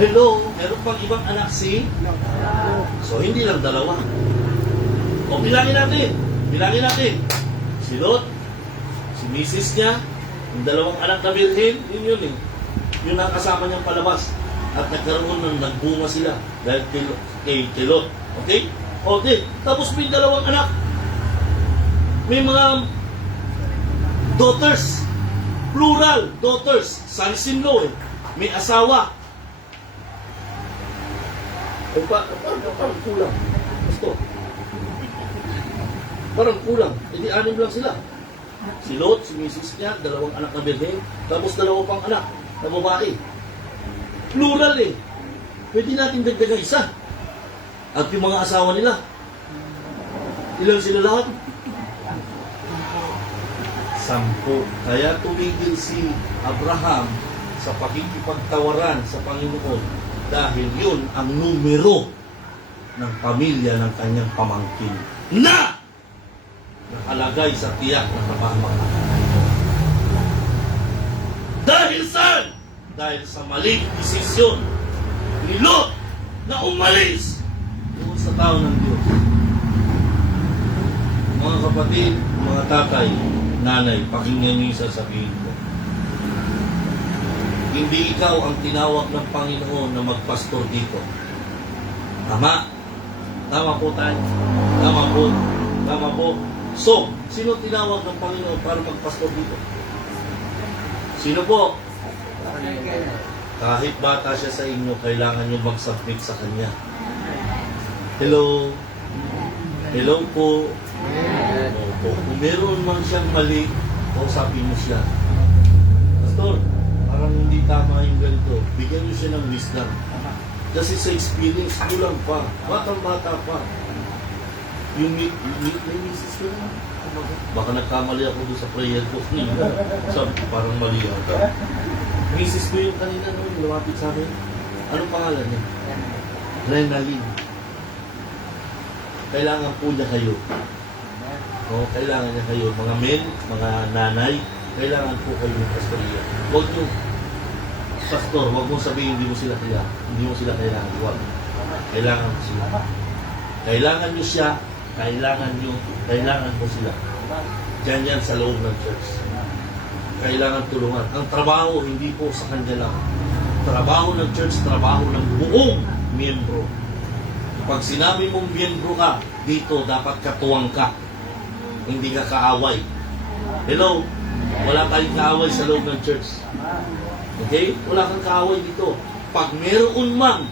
Hello, meron pang ibang anak si So hindi lang 2. O bilangin natin. Si Lot, si misis niya, yung 2 anak na birhen, yun eh. Yun ang kasama niyang palabas. At nagkaroon ng nagbunga sila dahil kay Lot. Okay? Okay. Tapos may dalawang anak. May mga daughters. Plural, daughters. Sons-in-law eh. May asawa. Parang kulang. Gusto. Parang kulang. Hindi anim lang sila. Si Lot, si Mrs. niya, dalawang anak na birhen, tapos dalawa pang anak na babae. Plural eh. Pwede natin dagdagan isa. At yung mga asawa nila, ilan sila lahat? 10. Kaya tumigil si Abraham sa pakikipagtawaran sa Panginoon dahil yun ang numero ng pamilya ng kanyang pamangkin na nakalagay sa tiyak na kapahamakan. Dahil saan? Dahil sa maling desisyon ni Lot na umalis doon sa tao ng Diyos. Mga kapatid, mga tatay, nanay, pakinggan niyo yung sasabihin ko. Hindi ikaw ang tinawag ng Panginoon na magpastor dito. Tama. Tama po tayo. Tama po. Tama po. So, sino tinawag ng Panginoon para magpastor dito? Sino po? Kahit bata siya sa inyo, kailangan nyo mag-submit sa Kanya. Hello? Hello po? Opo. Kung meron man siyang mali, kausapin mo siya. Pastor, parang hindi tama yung ganito. Bigyan nyo siya ng wisdom. Kasi sa experience, kulang pa. Batang-bata pa. Yung may misis ko na. Baka nagkamali ako doon sa prayer ko. Sabi ko, parang mali ako. Misis ko yung kanina, no, yung lumapit sa akin. Anong pangalan niya? Renaline. Kailangan po niya kayo. O, kailangan niya kayo. Mga men, mga nanay, kailangan po kayo ng pastorya. Huwag nyo, pastor, huwag mong sabihin hindi mo sila kailangan. Hindi mo sila kailangan. Huwag. Kailangan mo sila. Kailangan nyo siya, kailangan mo sila. Diyan yan sa loob ng church. Kailangan tulungan. Ang trabaho, hindi po sa kanya lang. Trabaho ng church, trabaho ng buong miyembro. Pag sinabi mong miyembro ka, dito dapat katuwang ka. Hindi ka kaaway. Hello? Wala tayong kaaway sa loob ng church. Okay? Wala kang kaaway dito. Pag meron man,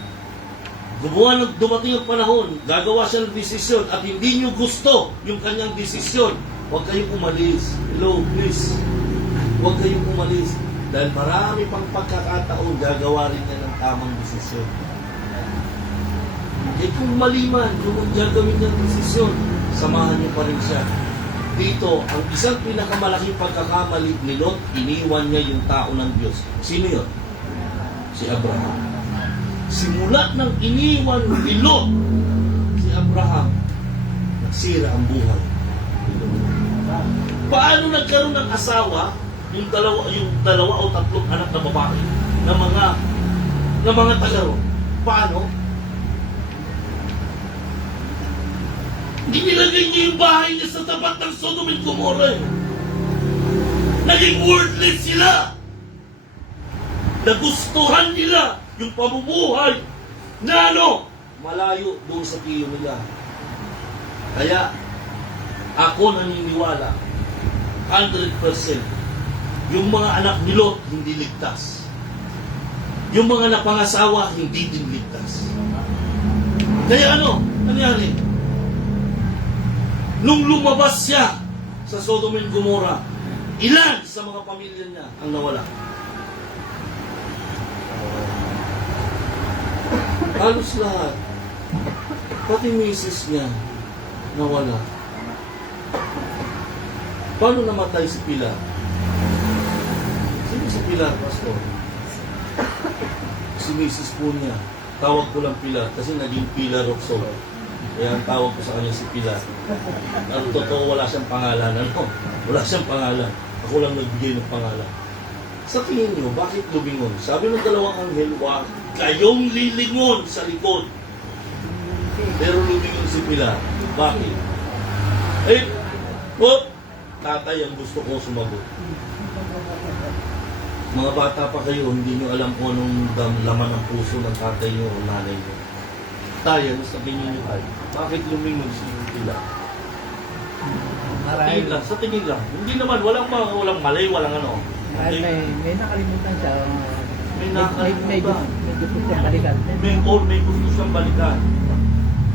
dumating ang panahon, gagawa siya ng desisyon at hindi nyo gusto yung kanyang desisyon, huwag kayong umalis. Hello, please. Huwag kayong umalis. Dahil marami pang pagkakataon, gagawa rin niya ng tamang desisyon. Eh kung mali man, yung gagawin niyang desisyon, samahan niyo pa rin siya. Dito, ang isang pinakamalaking pagkakamali ni Lot, iniwan niya yung tao ng Diyos. Sino yun? Si Abraham. Simula ng iniwan ni Lot, si Abraham, nagsira ang buhay. Paano nagkaroon ng asawa yung dalawa o tatlong anak na babae na mga tagaro? Paano? Inilagay niya yung bahay niya sa tapat ng Sodom and Gomorrah. Naging worthless sila. Nagustuhan nila yung pamumuhay na malayo doon sa piyo nila. Kaya, ako naniniwala, 100%, yung mga anak ni Lot hindi ligtas. Yung mga napangasawa hindi din ligtas. Kaya nangyari? Nung lumabas siya sa Sodom and Gomorrah, ilan sa mga pamilya niya ang nawala? Halos lahat. Pati misis niya nawala. Paano namatay si Pilar? Sino si Pilar, Pastor? Si misis po niya. Tawag ko lang Pilar kasi naging Pilar of Soul. Kaya ang tawag ko sa kanya si Pilar. Ang totoo, wala siyang pangalan. Wala siyang pangalan. Ako lang nagbigay ng pangalan. Sa tingin niyo, bakit lumingon? Sabi ng dalawang anghel, wag kayong lilingon sa likod. Pero lumingon si Pilar. Bakit? Tatay ang gusto ko sumagot. Mga bata pa kayo, hindi nyo alam kung anong laman ng puso ng tatay nyo o nanay nyo. Tayo, ano sabihin niyo tayo? Bakit lumingon si Pila? Sa tingin lang, sa tingin lang. Hindi naman, walang mali, walang ano. Dahil may nakalimutan siya. May nakalimutan. May gusto siyang balikan. May gusto siyang balikan.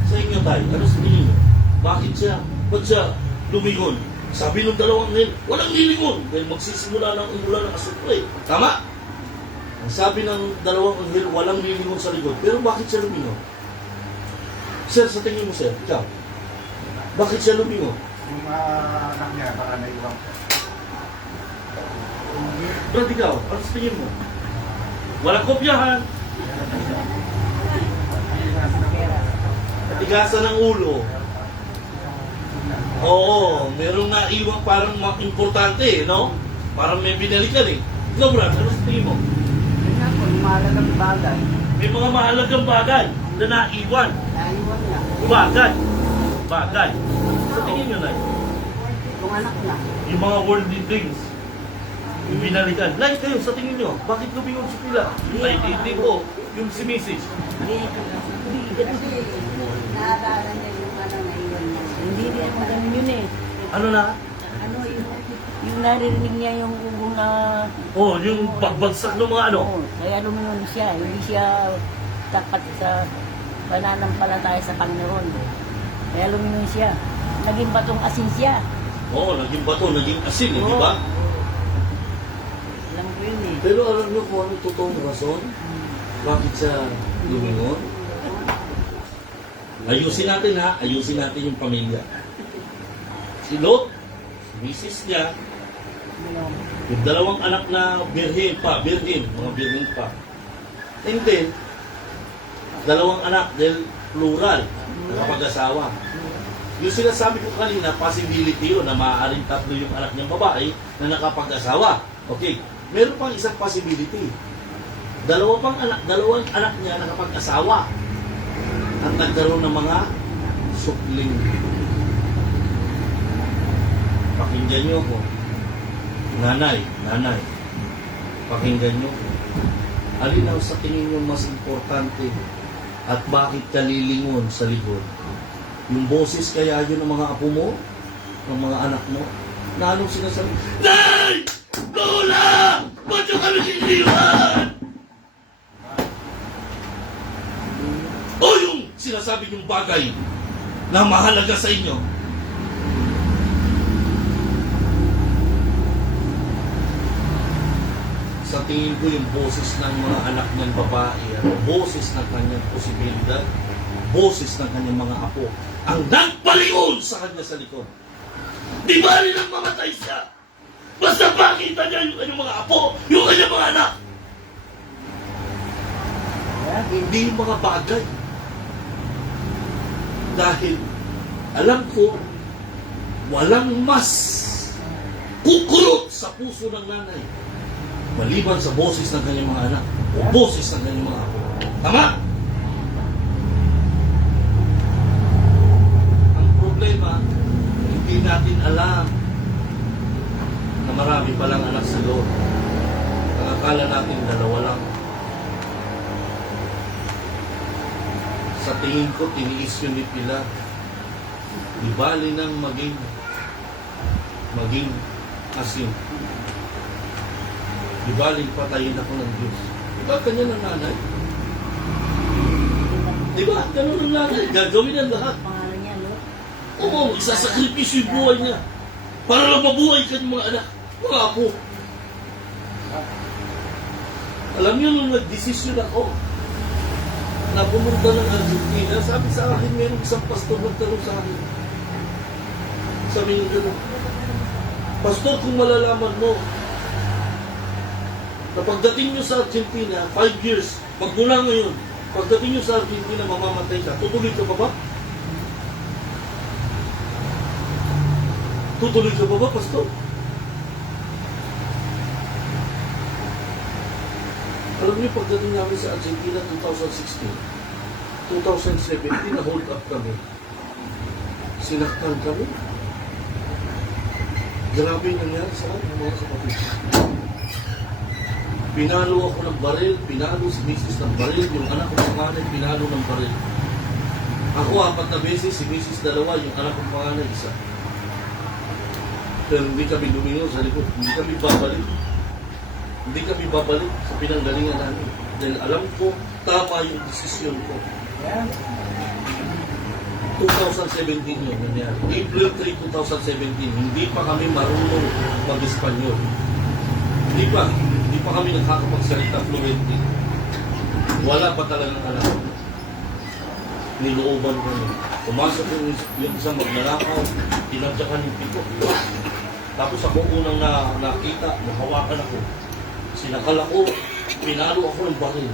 Sa inyo tayo, ano sa tingin niyo? Bakit siya? Ba't siya lumingon? Sabi ng dalawang anghel, walang lilingon. Dahil magsisimula ng umulan ng asupre. Tama? Ang sabi ng dalawang anghel, walang lilingon sa likod. Pero bakit siya lumingon? Sir, sa tingin mo, sir, ikaw. Bakit siya lumingon? Yung mga anak niya, baka naiwan ko. Brad, ikaw, ano sa tingin mo? Walang kopyahan. Tigasan ng ulo. Oo, merong naiwang parang importante, no? Parang may binalikan eh. Ikaw, Brad, ano sa tingin mo? Yun nga po, yung mahalagang bagay. May mga mahalagang bagay na naiwan. Naiwan niya. Bagay. Sa tingin nyo na, Yung anak niya. yung mga worldly things, yung binalikan. Like kayo, sa tingin nyo, bakit lumingon si Pila? Like, hindi po, yung si Mrs. Naaalala niya yung ano naiwan niya. Hindi rin ako ganun yun eh. Ano na? Ano Yung naririnig niya yung ugong na... Oh, yung pagbagsak ng mga ano. Oo, kaya lumingon siya. Hindi siya tapat sa pananampalataya sa Panginoon. Kaya lumingon siya. Naging batong asin siya. Oo, naging bato, naging asin, di ba? Alam ko yun eh. Pero alam nyo kung ano totoong rason? Bakit siya lumingon? Ayusin natin ha, ayusin natin yung pamilya. Si Lot, si misis niya, yung dalawang anak na birhen, mga birhen pa. And then, dalawang anak, dahil plural, nakapag-asawa. Yung sinasabi ko kanina, possibility yun na maaaring tatlo yung anak niyang babae na nakapag-asawa. Okay, meron pang isang possibility. Dalawang anak niya nakapag-asawa at nagkaroon ng mga supling. Pakinggan niyo ko. Nanay, pakinggan niyo ko. Alin ang sa tingin niyo mas importante at bakit ka lilingon sa likod? Yung boses kaya yun ng mga apo mo, ng mga anak mo, na anong sinasabi? Nay! Lola! Ba't yung kami iniwan? O yung sinasabi yung bagay na mahalaga sa inyo? Sa tingin ko yung boses ng mga anak niyang babae at boses ng kanyang posibilidad, boses ng kanyang mga apo, ang nagpalingon sa kanya sa likod. Di ba rin ang mamatay siya? Basta pakita niya yung kanyang mga apo, yung kanyang mga anak. Hindi yung mga bagay. Dahil alam ko, walang mas kukurot sa puso ng nanay maliban sa boses ng kanyang mga anak o boses ng kanyang mga apo. Tama? Ang problema, hindi natin alam na marami palang anak sa loob. Ang akala natin dalawa lang. Sa tingin ko, tiniis yun ni Pilar. Di bali nang maging asin. Di baling patayin ako ng Diyos. Di ba kanya ng nanay? Di ba? Ganun ang nanay. Gagawin ang lahat. Pangalan niya, no? Oo, isasakripisyo yung buhay niya. Para lang mabuhay ka ng mga anak. Mga apo. Alam niyo, nung nag-desisyon ako na pumunta ng Argentina, sabi sa akin, mayroong isang pastor nagtanong sa akin. Sabi niyo gano'n, Pastor, kung malalaman mo na pagdating nyo sa Argentina, 5 years, magmula ngayon, pagdating nyo sa Argentina, mamamatay ka, tutuloy ka ba ba? Tutuloy ka ba ba, Pastor? Alam niyo, pagdating namin sa Argentina 2016, 2017, na-hold up kami. Sinaktan kami. Grabe yung nangyari sa akin, mga kapatid. Pinalo ako ng baril, pinalo si Mrs. ng baril, yung anak ko panganay, pinalo ng baril. Ako 4 na beses, si Mrs. 2, yung anak kong panganay, 1. Pero hindi kami lumingon sa likod. Hindi kami babalik. Hindi kami babalik sa pinanggalingan namin. Dahil alam ko, tama yung desisyon ko. 2017 yun nangyari. April 3, 2017, hindi pa kami marunong mag-Espanyol. Hindi pa kami nakakapagsalita fluently. Wala pa talagang alam. Nilooban ko yun. Pumasok yung isang magnanakaw, tinadyakan yung piko. Tapos ako unang nakita, nahawakan ako. Sinakal ako, pinalo ako ng baril.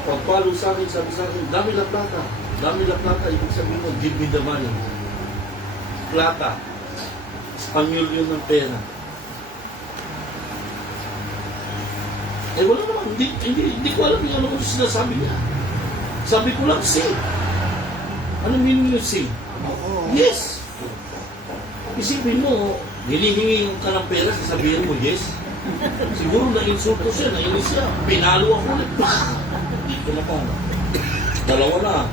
Pagpalo sa akin, sabi sa akin, dami la plata. Dami la plata, ibig sabihin mo, give me the money. Plata. Espanyol yun ng pera. Eh wala naman, hindi ko alam yung ano sinasabi niya. Sabi ko lang, sing. Ano meaning yung sing? Yes. Isipin mo, hinihingi ka ng pera, sasabihin mo, yes. Siguro na-insulto siya, nainis siya. Pinalo ako ulit. Dito na pa. 2 na.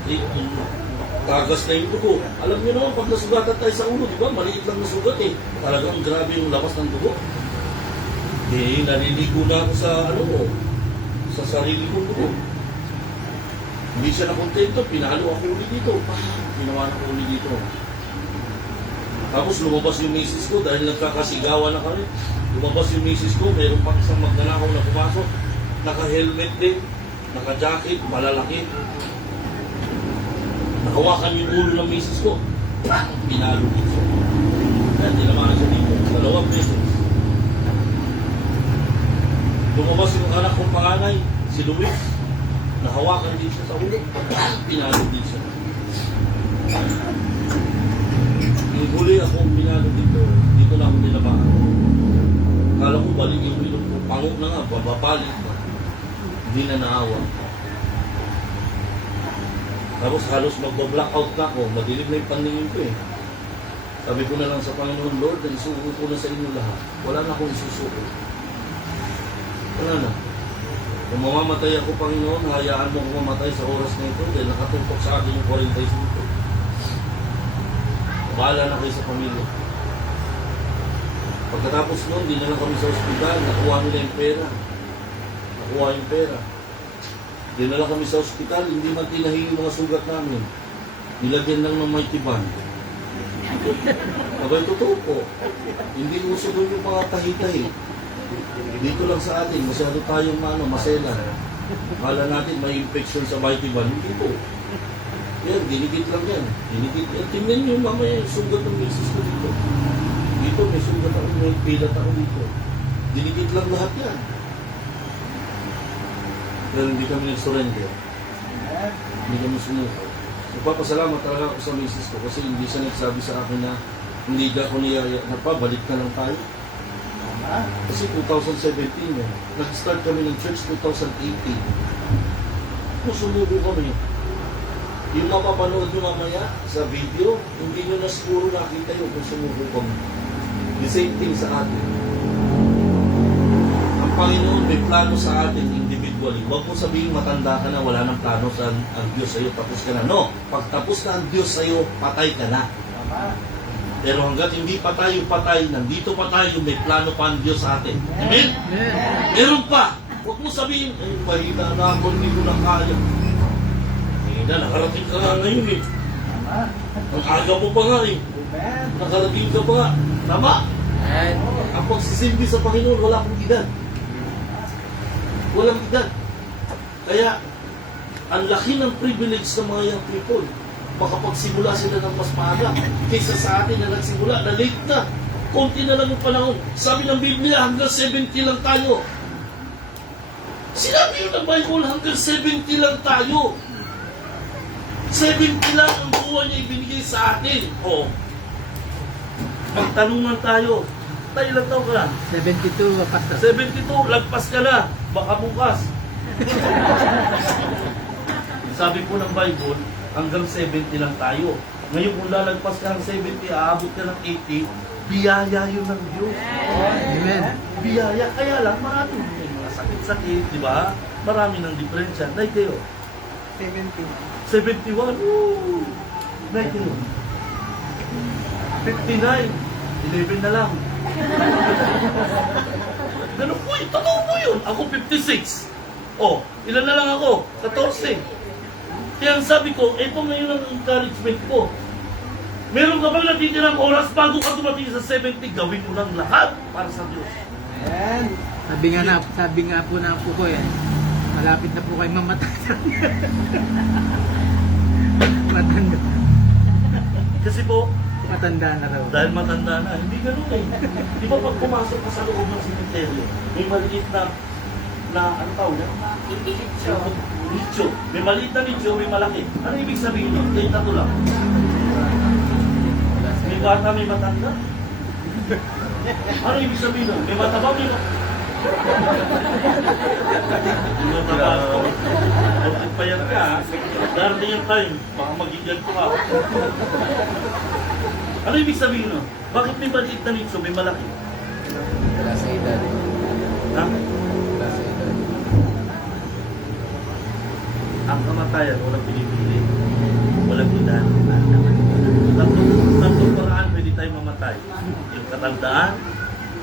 Tagas na yung dugo. Alam niyo naman, pag nasugatan tayo sa ulo, di ba? Maliit lang na sugat eh. Talagang grabe yung labas ng dugo. Eh, naliligo na ako sa, sa sarili kong dugo. Hindi siya nakontento, pinalo ako ulit dito. Ginawa na ko ulit dito. Tapos lumabas yung misis ko dahil nagkakasigawan na kami. Lumabas yung misis ko, mayroon pa isang magnanakaw na pumasok. Naka-helmet din, naka-jacket, malalaki. Nakawakan yung ulo ng misis ko. Pinalo dito. Kaya tinamahan siya dito. 2 beses. Lumabas yung anak kong panganay, si Luis. Nahawakan din siya sa ulo. Pinalo din siya. Yung huli ako pinalo dito. Dito lang ako nilabahan. Kala ko balik yung ilong ko. Pango na nga, bababalik na. Hindi na naawa. Tapos halos magba-blackout na ako. Madilim na yung paningin ko eh. Sabi ko na lang sa Panginoon, Lord, isuko ko na sa inyo lahat. Wala na akong isusuko. Wala na. Kung mamamatay ako, Panginoon, hayaan mo kung mamatay sa oras na ito dahil nakatumpok sa akin yung 45 ito. Bahala na kayo sa pamilya. Pagkatapos noon, dinala kami sa ospital, nakuha nila yung pera. Nakuha yung pera. Dinala kami sa ospital, hindi man tinahi yung mga sugat namin. Nilagyan lang ng may tiban. Abay, totoo po. Hindi uso doon yung mga tahi-tahi. Dito lang sa atin, masyado tayong maselan. Kala natin may infection sa vitamin. Hindi po. Yan, dinikit lang yan. Dinikit yan. Tingnan nyo mamaya yung sugat ng misis ko dito. Dito may sugat ako, may pilat ako dito. Dinikit lang lahat yan. Pero hindi kami nag-surrender. Hindi kami sumuko. Nagpapasalamat talaga ako sa misis ko kasi hindi siya nagsabi sa akin na hindi ka ko niyaya na pa, balik ka lang tayo. Kasi 2017 eh. Nag-start kami ng church 2018. Kung sumuko kami, yung mapapanood nyo mamaya sa video, hindi nyo na siguro nakita yun kung sumuko kami. The same thing sa atin. Ang Panginoon may plano sa atin individually. Huwag mo sabihin matanda ka na, wala nang plano sa ang Diyos sa'yo, tapos ka na. No, pag tapos na ang Diyos sa'yo, patay ka na. Pero hanggat hindi pa tayo patay, nandito pa tayo, may plano pa ang Diyos sa atin. Amen? Meron pa. Huwag mo sabihin, ay, mahina na ako, hindi ko na kaya. Mahina, nakarating ka nga ngayon eh. Ang aga mo pa nga eh. Nakarating ka pa nga. Tama? Ang pagsisilbi sa Panginoon, wala akong edad. Walang edad. Kaya, ang laki ng privilege ng mga young people. Makapagsimula sila ng mas maaga kaysa sa atin na nagsimula na late na. Konti na lang yung panahon. Sabi ng Biblia, hanggang 70 lang tayo. Sinabi yun ng Bible, hanggang 70 lang tayo. 70 lang ang buwan niya ibinigay sa atin. O, magtanungan tayo. Tayo lang tao ka. 72, Pastor. 72, lagpas ka na. Baka bukas. Sabi po ng Bible, hanggang 70 lang tayo. Ngayon kung lalagpas ka ng 70, aabot ka ng 80, biyaya yun ng Diyos. Amen. Biyaya. Kaya lang, marami may mga sakit-sakit, di ba? Marami ng diferensya. Like kayo. 70. 71. Woo! 91. 59. 11 na lang. Ganun po yun. Totoo po yun. Ako 56. Oh, ilan na lang ako? 14. Kaya ang sabi ko, ito ngayon ang encouragement ko. Meron ka bang natitirang oras bago ka dumating sa 70, gawin mo lang lahat para sa Diyos. Ayan. Sabi nga po na po ko eh, malapit na po kayo mamatay. Matanda. Kasi po, Matanda na raw. dahil matanda na, hindi ganun eh. Di ba pag pumasok ka sa loob ng cemetery, may maliit na ano tawag yan? Nicho. May maliit na nicho, may malaki. Ano ibig sabihin nun? Kaya tato lang. May bata, may matanda. Ano ibig sabihin nun? May mataba, may mataba ako. Bakit pa yan ka, ha? Darating yung time, baka magigyan ko ako. Ano ibig sabihin nun? Bakit may maliit na nicho, may malaki? Wala sa edad. Ha? Wala sa edad. Ang kamatayan, walang pinipili. Walang edad. Tatlong paraan pwede tayo mamatay. Yung katandaan,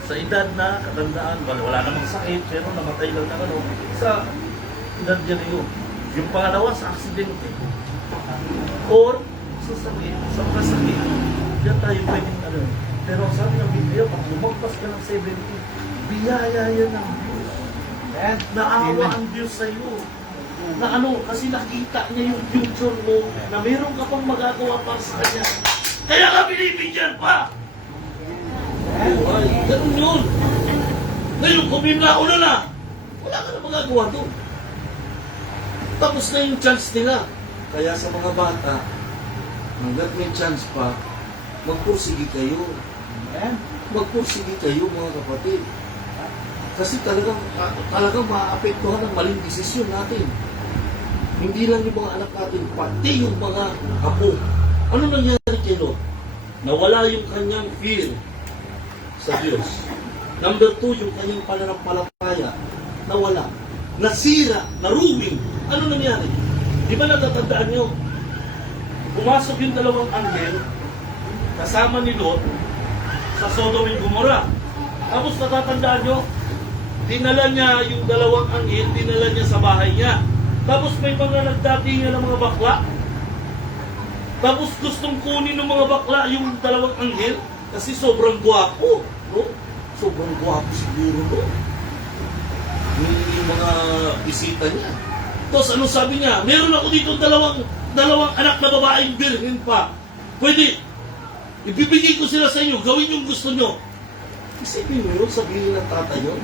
sa edad na katandaan, wala namang sakit, pero namatay lang na ano, sa edad niya na yun. Yung pangalawa, sa aksidente. Or, sa sakit, sa kasakit. Diyan tayo pwedeng ano. Pero ang sabi ng Biblia, pag lumagpas ka ng 70, biyaya yan ng Diyos. Ayan. Naawa ang Diyos sa iyo. Na ano, kasi nakita niya yung future mo na meron ka pang magagawa para sa Kanya. Kaya ka binibigyan pa! Ay, ganun yun. Ngayon, kung may nauna na, wala ka na magagawa doon. Tapos na yung chance nila. Kaya sa mga bata, hanggat may chance pa, magpursige kayo. Ayan. Magpursige kayo, mga kapatid. Kasi talagang maaapektuhan ng maling desisyon natin. Hindi lang yung mga anak natin, pati yung mga apo. Ano nangyari kay Lot? Nawala yung kanyang fear sa Diyos. Number 2, yung kanyang pananampalataya. Nawala. Nasira, naruwing. Ano nangyari? Di ba natatandaan nyo? Pumasok yung dalawang anghel kasama ni Lot sa Sodom and Gomorrah. Tapos natatandaan nyo, dinala niya yung dalawang anghel, dinala niya sa bahay niya. Tapos may mga nagdatingan ng mga bakla. Tapos gustong kunin ng mga bakla yung dalawang anghel kasi sobrang gwapo. No? Sobrang gwapo siguro, no? Yung mga bisita niya. Tapos ano sabi niya? Meron ako dito dalawang anak na babaeng birhen pa. Pwede, ibibigay ko sila sa inyo, gawin yung gusto nyo. Isipin mo yun, sabihin ng tatay yun.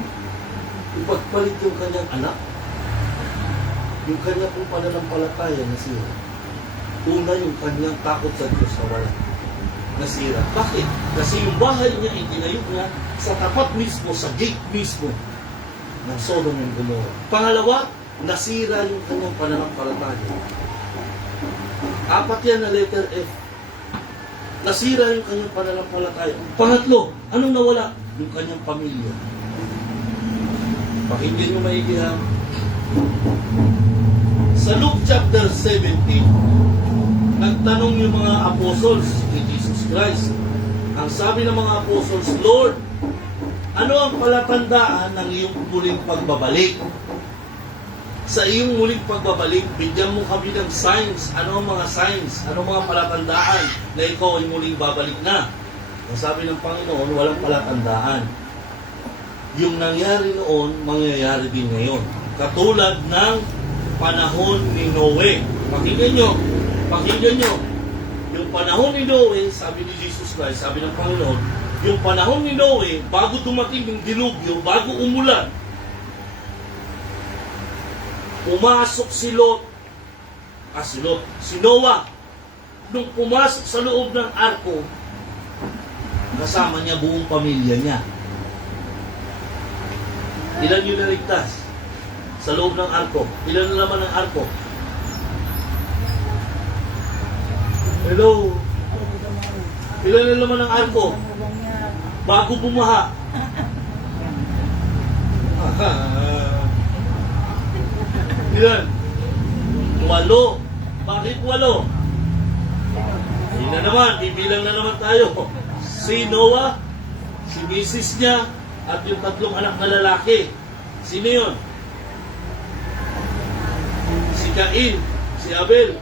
Ipagpalit yung kanyang anak. Yung kanyang pong pananampalataya nasira. Una, yung kanyang takot sa Diyos na wala. Nasira. Bakit? Kasi yung bahay niya, itinayo niya sa tapat mismo, sa gate mismo ng Sodom and Gomorrah. Pangalawa, nasira yung kanyang pananampalataya. 4 yan na letter F. Nasira yung kanyang pananampalataya. Pangatlo, anong nawala? Yung kanyang pamilya. Pakinggan nyo maigi ha. Sa Luke chapter 17, nagtanong yung mga apostles ni Jesus Christ. Ang sabi ng mga apostles, Lord, ano ang palatandaan ng iyong muling pagbabalik? Sa iyong muling pagbabalik, bigyan mo kami ng signs. Ano ang mga signs? Ano ang mga palatandaan na ikaw ay muling babalik na? Ang sabi ng Panginoon, walang palatandaan. Yung nangyari noon, mangyayari din ngayon. Katulad ng panahon ni Noe. Pakinggan nyo. Yung panahon ni Noe, sabi ni Jesus Christ, sabi ng Panginoon, yung panahon ni Noe, bago dumating yung dilubyo, bago umulan, pumasok si Noah. Nung pumasok sa loob ng arko, kasama niya buong pamilya niya. Ilan yung naligtas sa loob ng arko? Ilan na laman ng arko? Hello? Ilan na laman ng arko? Bago bumaha. Ilan? 8. Bakit 8? Hindi na naman, bibilang na naman tayo. Si Noah, si misis niya, at yung 3 anak na lalaki. Sino yun? Si Cain, si Abel.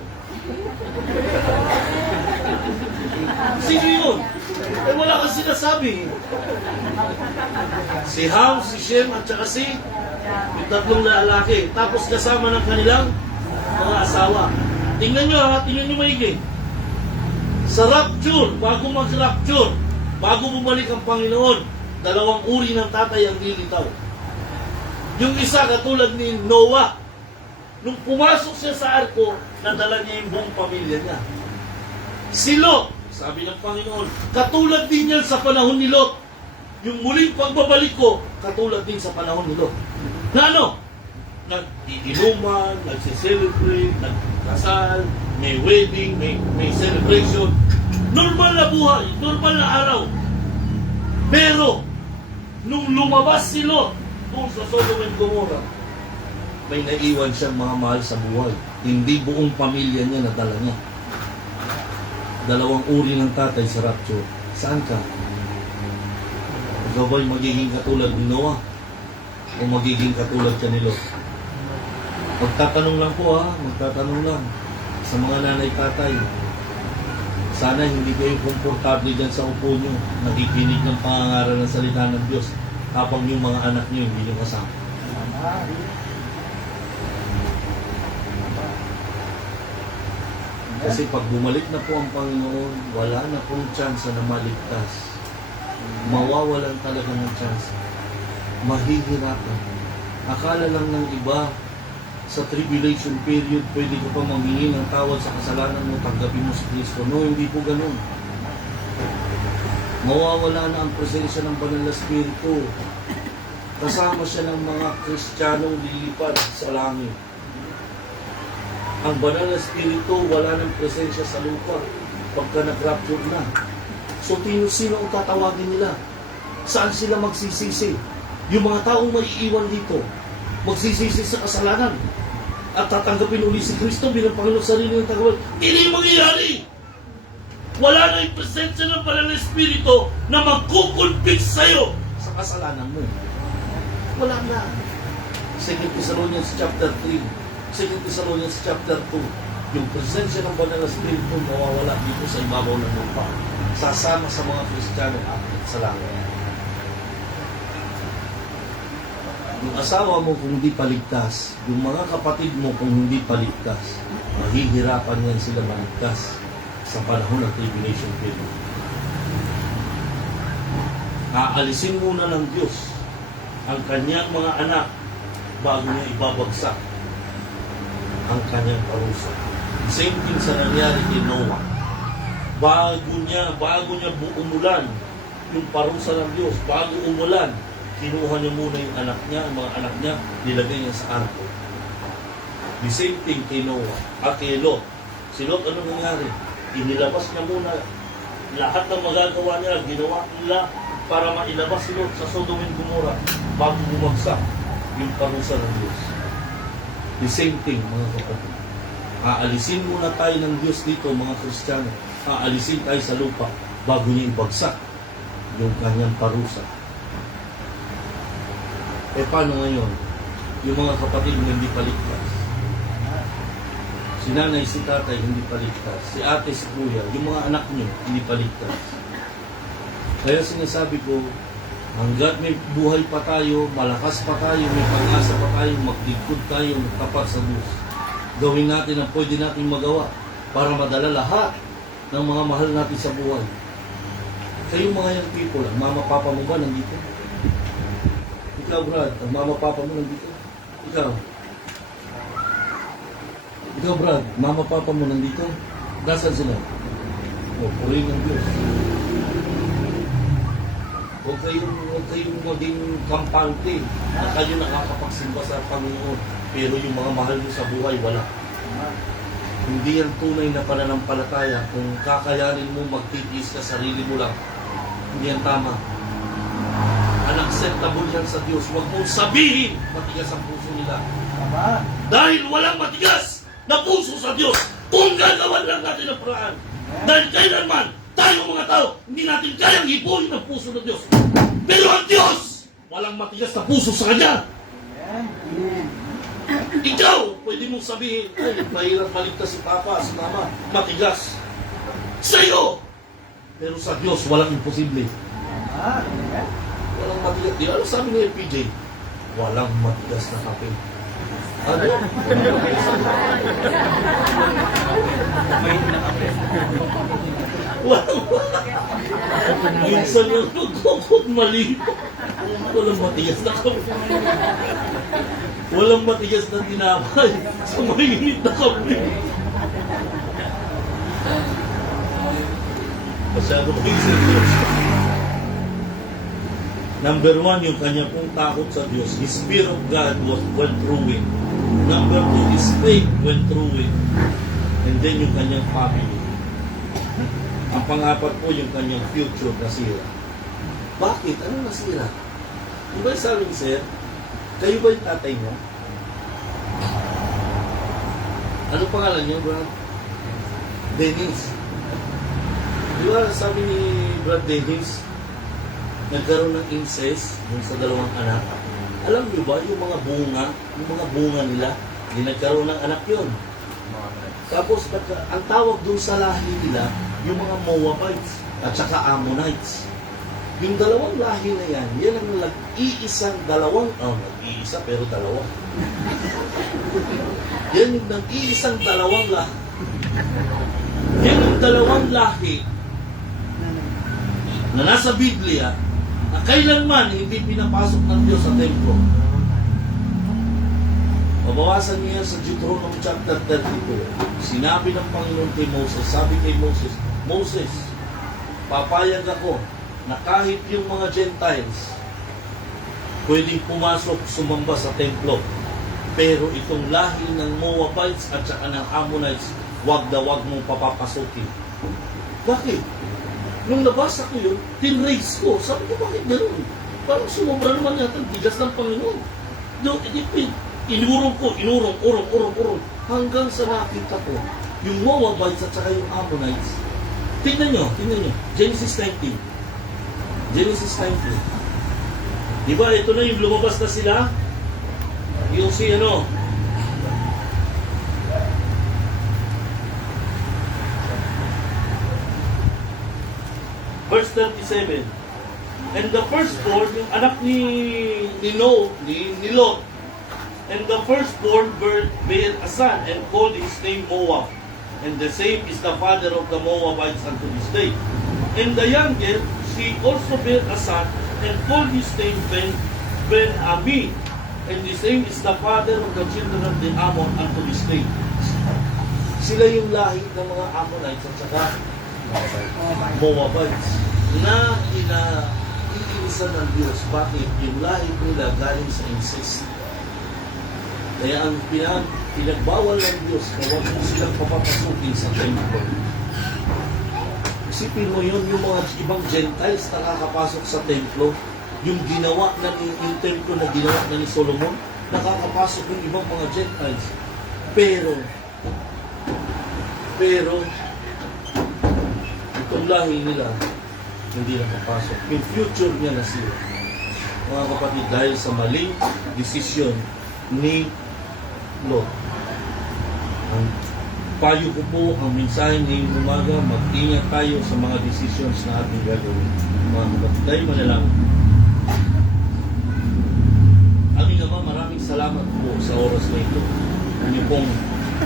Sino yun? Eh wala kang sinasabi. Si Ham, si Shem, at saka si yung 3 lalaki. Tapos kasama ng kanilang mga asawa. Tingnan nyo ha, tingnan nyo maigi. Sa rapture, bago mag-rapture, bago bumalik ang Panginoon, 2 uri ng tatay ang lilitaw. Yung isa katulad ni Noah, nung pumasok siya sa arko, nadala niya yung buong pamilya niya. Si Lot, sabi ng Panginoon, katulad din yan sa panahon ni Lot. Yung muling pagbabalik ko, katulad din sa panahon ni Lot. Na ano? Nag-iinuman, nagse-celebrate, nagkasal, may wedding, may celebration. Normal na buhay, normal na araw. Pero, nung lumabas si Lot kung sa Sodom and Gomorrah, may naiwan siyang mga mahal sa buhay. Hindi buong pamilya niya nadala niya. 2 uri ng tatay sa rapture. Saan ka? Ikaw ba'y magiging katulad ni Noah? O magiging katulad siya ni Lot? Magtatanong lang po ha, magtatanong lang sa mga nanay-tatay. Sana hindi kayo komportable dyan sa upo nyo, nakikinig ng pangangaral ng salita ng Diyos habang yung mga anak nyo hindi nyo kasama. Kasi pag bumalik na po ang Panginoon, wala na pong chance na maligtas. Mawawalan talaga ng chance. Mahihirapan. Akala lang ng iba, sa tribulation period, pwede ka pa manghingi ng tawad sa kasalanan mo, tanggapin mo si Kristo. No, hindi po ganun. Mawawala na ang presensya ng Banal na Espiritu. Kasama siya ng mga Kristiyanong lilipad sa langit. Ang Banal na Espiritu, wala ng presensya sa lupa pagka nag-rapture na. So, sino ang tatawagin nila? Saan sila magsisisi? Yung mga taong maiiwan dito, magsisisi sa kasalanan at tatanggapin uli si Kristo bilang Panginoon sa sarili ng tagawal. Hindi mangyayari! Wala na yung presensya ng Banal na Espiritu na magkukulpit sa'yo sa kasalanan mo. Wala na. 2 Thessalonians chapter 3, 2 Thessalonians chapter 2, yung presensya ng Banal na Espiritu mawawala dito sa ibabaw ng lupa. Sasama sa mga Kristiyano at sa langit. Yung asawa mo kung hindi paligtas, yung mga kapatid mo kung hindi paligtas, mahihirapan yan sila maligtas sa panahon ng tribulation period. Aalisin muna ng Diyos ang kanyang mga anak bago niya ibabagsak ang kanyang parusa. Same thing sa nangyari kay Noah. Bago niya umulan yung parusa ng Diyos, bago umulan, kinuha niya muna yung anak niya, ang mga anak niya, nilagay niya sa arko. The same thing kay Noah, kay Lot. Si Lot, ano nangyari? Inilabas niya muna lahat ng magagawa niya, ginawa nila para mailabas si Lot sa Sodom and Gomorrah bago bumagsak yung parusa ng Diyos. The same thing, mga kapatid. Aalisin muna tayo ng Diyos dito, mga Kristiyano. Aalisin tayo sa lupa bago niya ibagsak yung kanyang parusa. Eh paano ngayon? Yung mga kapatid mo hindi paligtas. Si nanay, si tatay hindi paligtas. Si ate, si kuya, yung mga anak niyo hindi paligtas. Kaya sinasabi ko, hanggat may buhay pa tayo, malakas pa tayo, may pag-asa pa tayo, magligod tayo, tapat sa Diyos. Gawin natin ang pwede natin magawa para madala lahat ng mga mahal natin sa buhay. Kayong mga young people, ang mama papa mo ba nandito? Ikaw, Brad, ang mama papa mo nandito? Ikaw? Ikaw, Brad, mama papa mo nandito? Nasaan sila? O, purihin ng Diyos. Huwag kayong maging kampante na kayo nakakapagsimba sa Panginoon, pero yung mga mahal nyo sa buhay, wala. Hindi yan tunay na pananampalataya kung kakayanin mo magtitiis ka sarili mo lang. Hindi yan tama. Unacceptable yan sa Diyos. Huwag mong sabihin matigas ang puso nila. Dahil walang matigas na puso sa Diyos kung gagawan lang natin ang paraan. Dahil kailanman, tayo mga tao, hindi natin kayang hipuin ang puso ng Diyos. Pero ang Diyos, walang matigas na puso sa Kanya. Ikaw, pwede mong sabihin, ay, mahirap maligtas si Papa, si Mama, matigas. Sa'yo! Pero sa Diyos, walang imposible. Walang matigas. Di ano sabi ni LPJ? Walang matigas na kape. Ano? Walang minsan yung nagkukot mali. Walang matigas na kape. Walang matigas na tinapay sa mainit na kape. Masyado ko yung seryoso. Number 1, yung kanya pong takot sa Diyos. His fear of God was went through it. Number 2, his faith went through it. And then yung kanyang family. Ang pang-apat po yung kanyang future nasira. Bakit? Ano nasira? Di ba sabi ni Sir, kayo ba yung tatay niya? Ano pangalan niya, Brad? Dennis. Di ba sabi ni Brad Dennis, nagkaroon ng incest dun sa dalawang anak. Alam niyo ba, yung mga bunga nila, hindi nagkaroon ng anak yun. Tapos, ang tawag dun sa lahi nila, yung mga Moabites at saka Ammonites. Yung dalawang lahi na yan, yan ang nag-iisang dalawang, nag-iisa pero dalawa. Yan yung nag-iisang dalawang lahi. Yan yung dalawang lahi na nasa Biblia, na kailanman hindi pinapasok ng Diyos sa templo. Mabawasan niya sa Deuteronomy chapter 32. Sinabi ng Panginoon kay Moses, sabi kay Moses, Moses, papayag ako na kahit yung mga Gentiles pwedeng pumasok, sumamba sa templo. Pero itong lahi ng Moabites at saka ng Ammonites, wag na wag mong papapasukin. Bakit? Nung nabasa ko yun, tinrace ko. Sabi ko, bakit gano'n? Parang sumobra naman yata ang bigas ng Panginoon. Inurong ko, urong. Hanggang sa nakita ko, yung Moabites at saka yung Ammonites. Tingnan nyo. Genesis 19. Diba, ito na yung lumabas na sila. Yung si Verse 37. And the firstborn, yung anak ni Lot, and the firstborn bare a son, and called his name Moab. And the same is the father of the Moabites unto this day. And the younger, she also bare a son, and called his name Ben-Ami. And the same is the father of the children of the Ammon unto this day. Sila yung lahi ng mga Ammonites at saka Moabites na iinisan ng Diyos. Bakit? Yung lahi nila galing sa incest. Kaya ang pinagbawal ng Diyos na huwag mo silang papapasukin sa templo. Isipin mo yun, yung mga ibang Gentiles na nakakapasok sa templo, yung templo na ginawa na ni Solomon, nakakapasok yung ibang mga Gentiles. Pero itong lahi nila hindi nakapasok. Yung future niya na sila. Mga kapatid, dahil sa maling desisyon ni Lot. Ang payo ko po, ang mensahe ngayong umaga, mag-ingat tayo sa mga decisions na ating gagawin. Mga kapatid, tayo manalangin. Aming Ama, maraming salamat po sa oras na ito. Inyo pong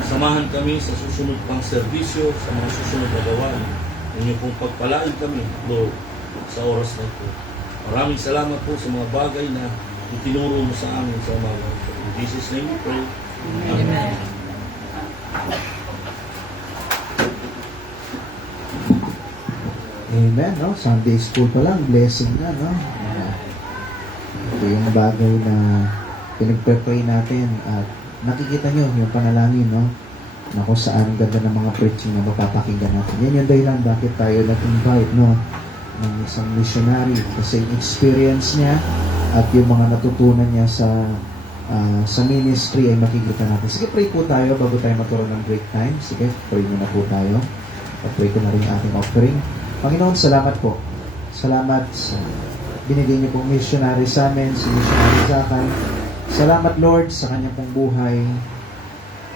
samahan kami sa susunod pang serbisyo, sa mga susunod na gawain. Inyo pong pagpalain kami, Lord, sa oras na ito. Maraming salamat po sa mga bagay na itinuro mo sa amin sa umaga. In Jesus' name we pray. Amen. Amen, no? Sunday school pa lang, blessing na, no? Ito yung bagay na pinagpe-pray natin at nakikita nyo yung panalangin, no? Na kung saan ganda ng mga preaching na mapapakinggan natin. Yan yung dahilan bakit tayo nag-invite, no? Ng isang missionary kasi yung experience niya at yung mga natutunan niya sa sa ministry ay makikita natin. Sige, pray po tayo bago tayo magkaroon ng break time. Sige, pray muna po tayo. Pray ko na rin ang ating offering. Panginoon, salamat po. Salamat sa binigay niyo pong missionary sa amin, si missionary Zakay. Salamat, Lord, sa kanyang pong buhay.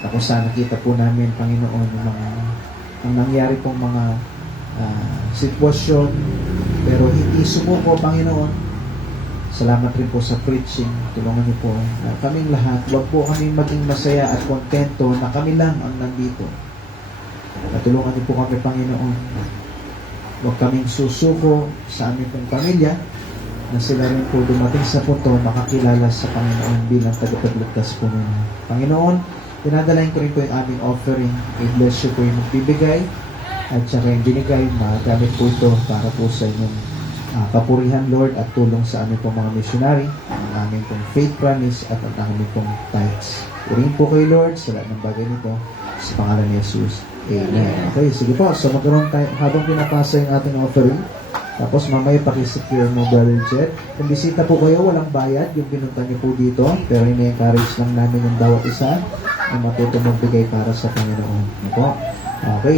Na kung saan nakita po namin, Panginoon, ang nangyari pong mga sitwasyon, pero hindi sumuko, Panginoon. Salamat rin po sa preaching. Tulungan niyo po na kaming lahat. Huwag po kaming maging masaya at kontento na kami lang ang nandito. At tulungan niyo po kami, Panginoon. Huwag kaming susuko sa aming pong pamilya na sila rin po dumating sa punto makakilala sa Panginoon bilang tagapagligtas po nila. Panginoon, dinadalain ko rin po yung aming offering. I-bless you po yung magbibigay at saka yung binigay, magamit po ito para po sa inyong kapurihan, Lord, at tulong sa aming pong mga missionary, ang aming pong faith promise at ang aming pong tithes. Purihin po kayo, Lord, sa lahat ng bagay nito sa pangalan ni Jesus. Amen. Okay, sige po. So magkaroon tayo, habang pinapasa yung ating offering, tapos mamaya pakisecure mo, Brother Jet. Kung bisita po kayo, walang bayad yung pinunta niyo po dito, pero ini-encourage lang namin yung bawat isa na matutong magbigay para sa Panginoon. Okay?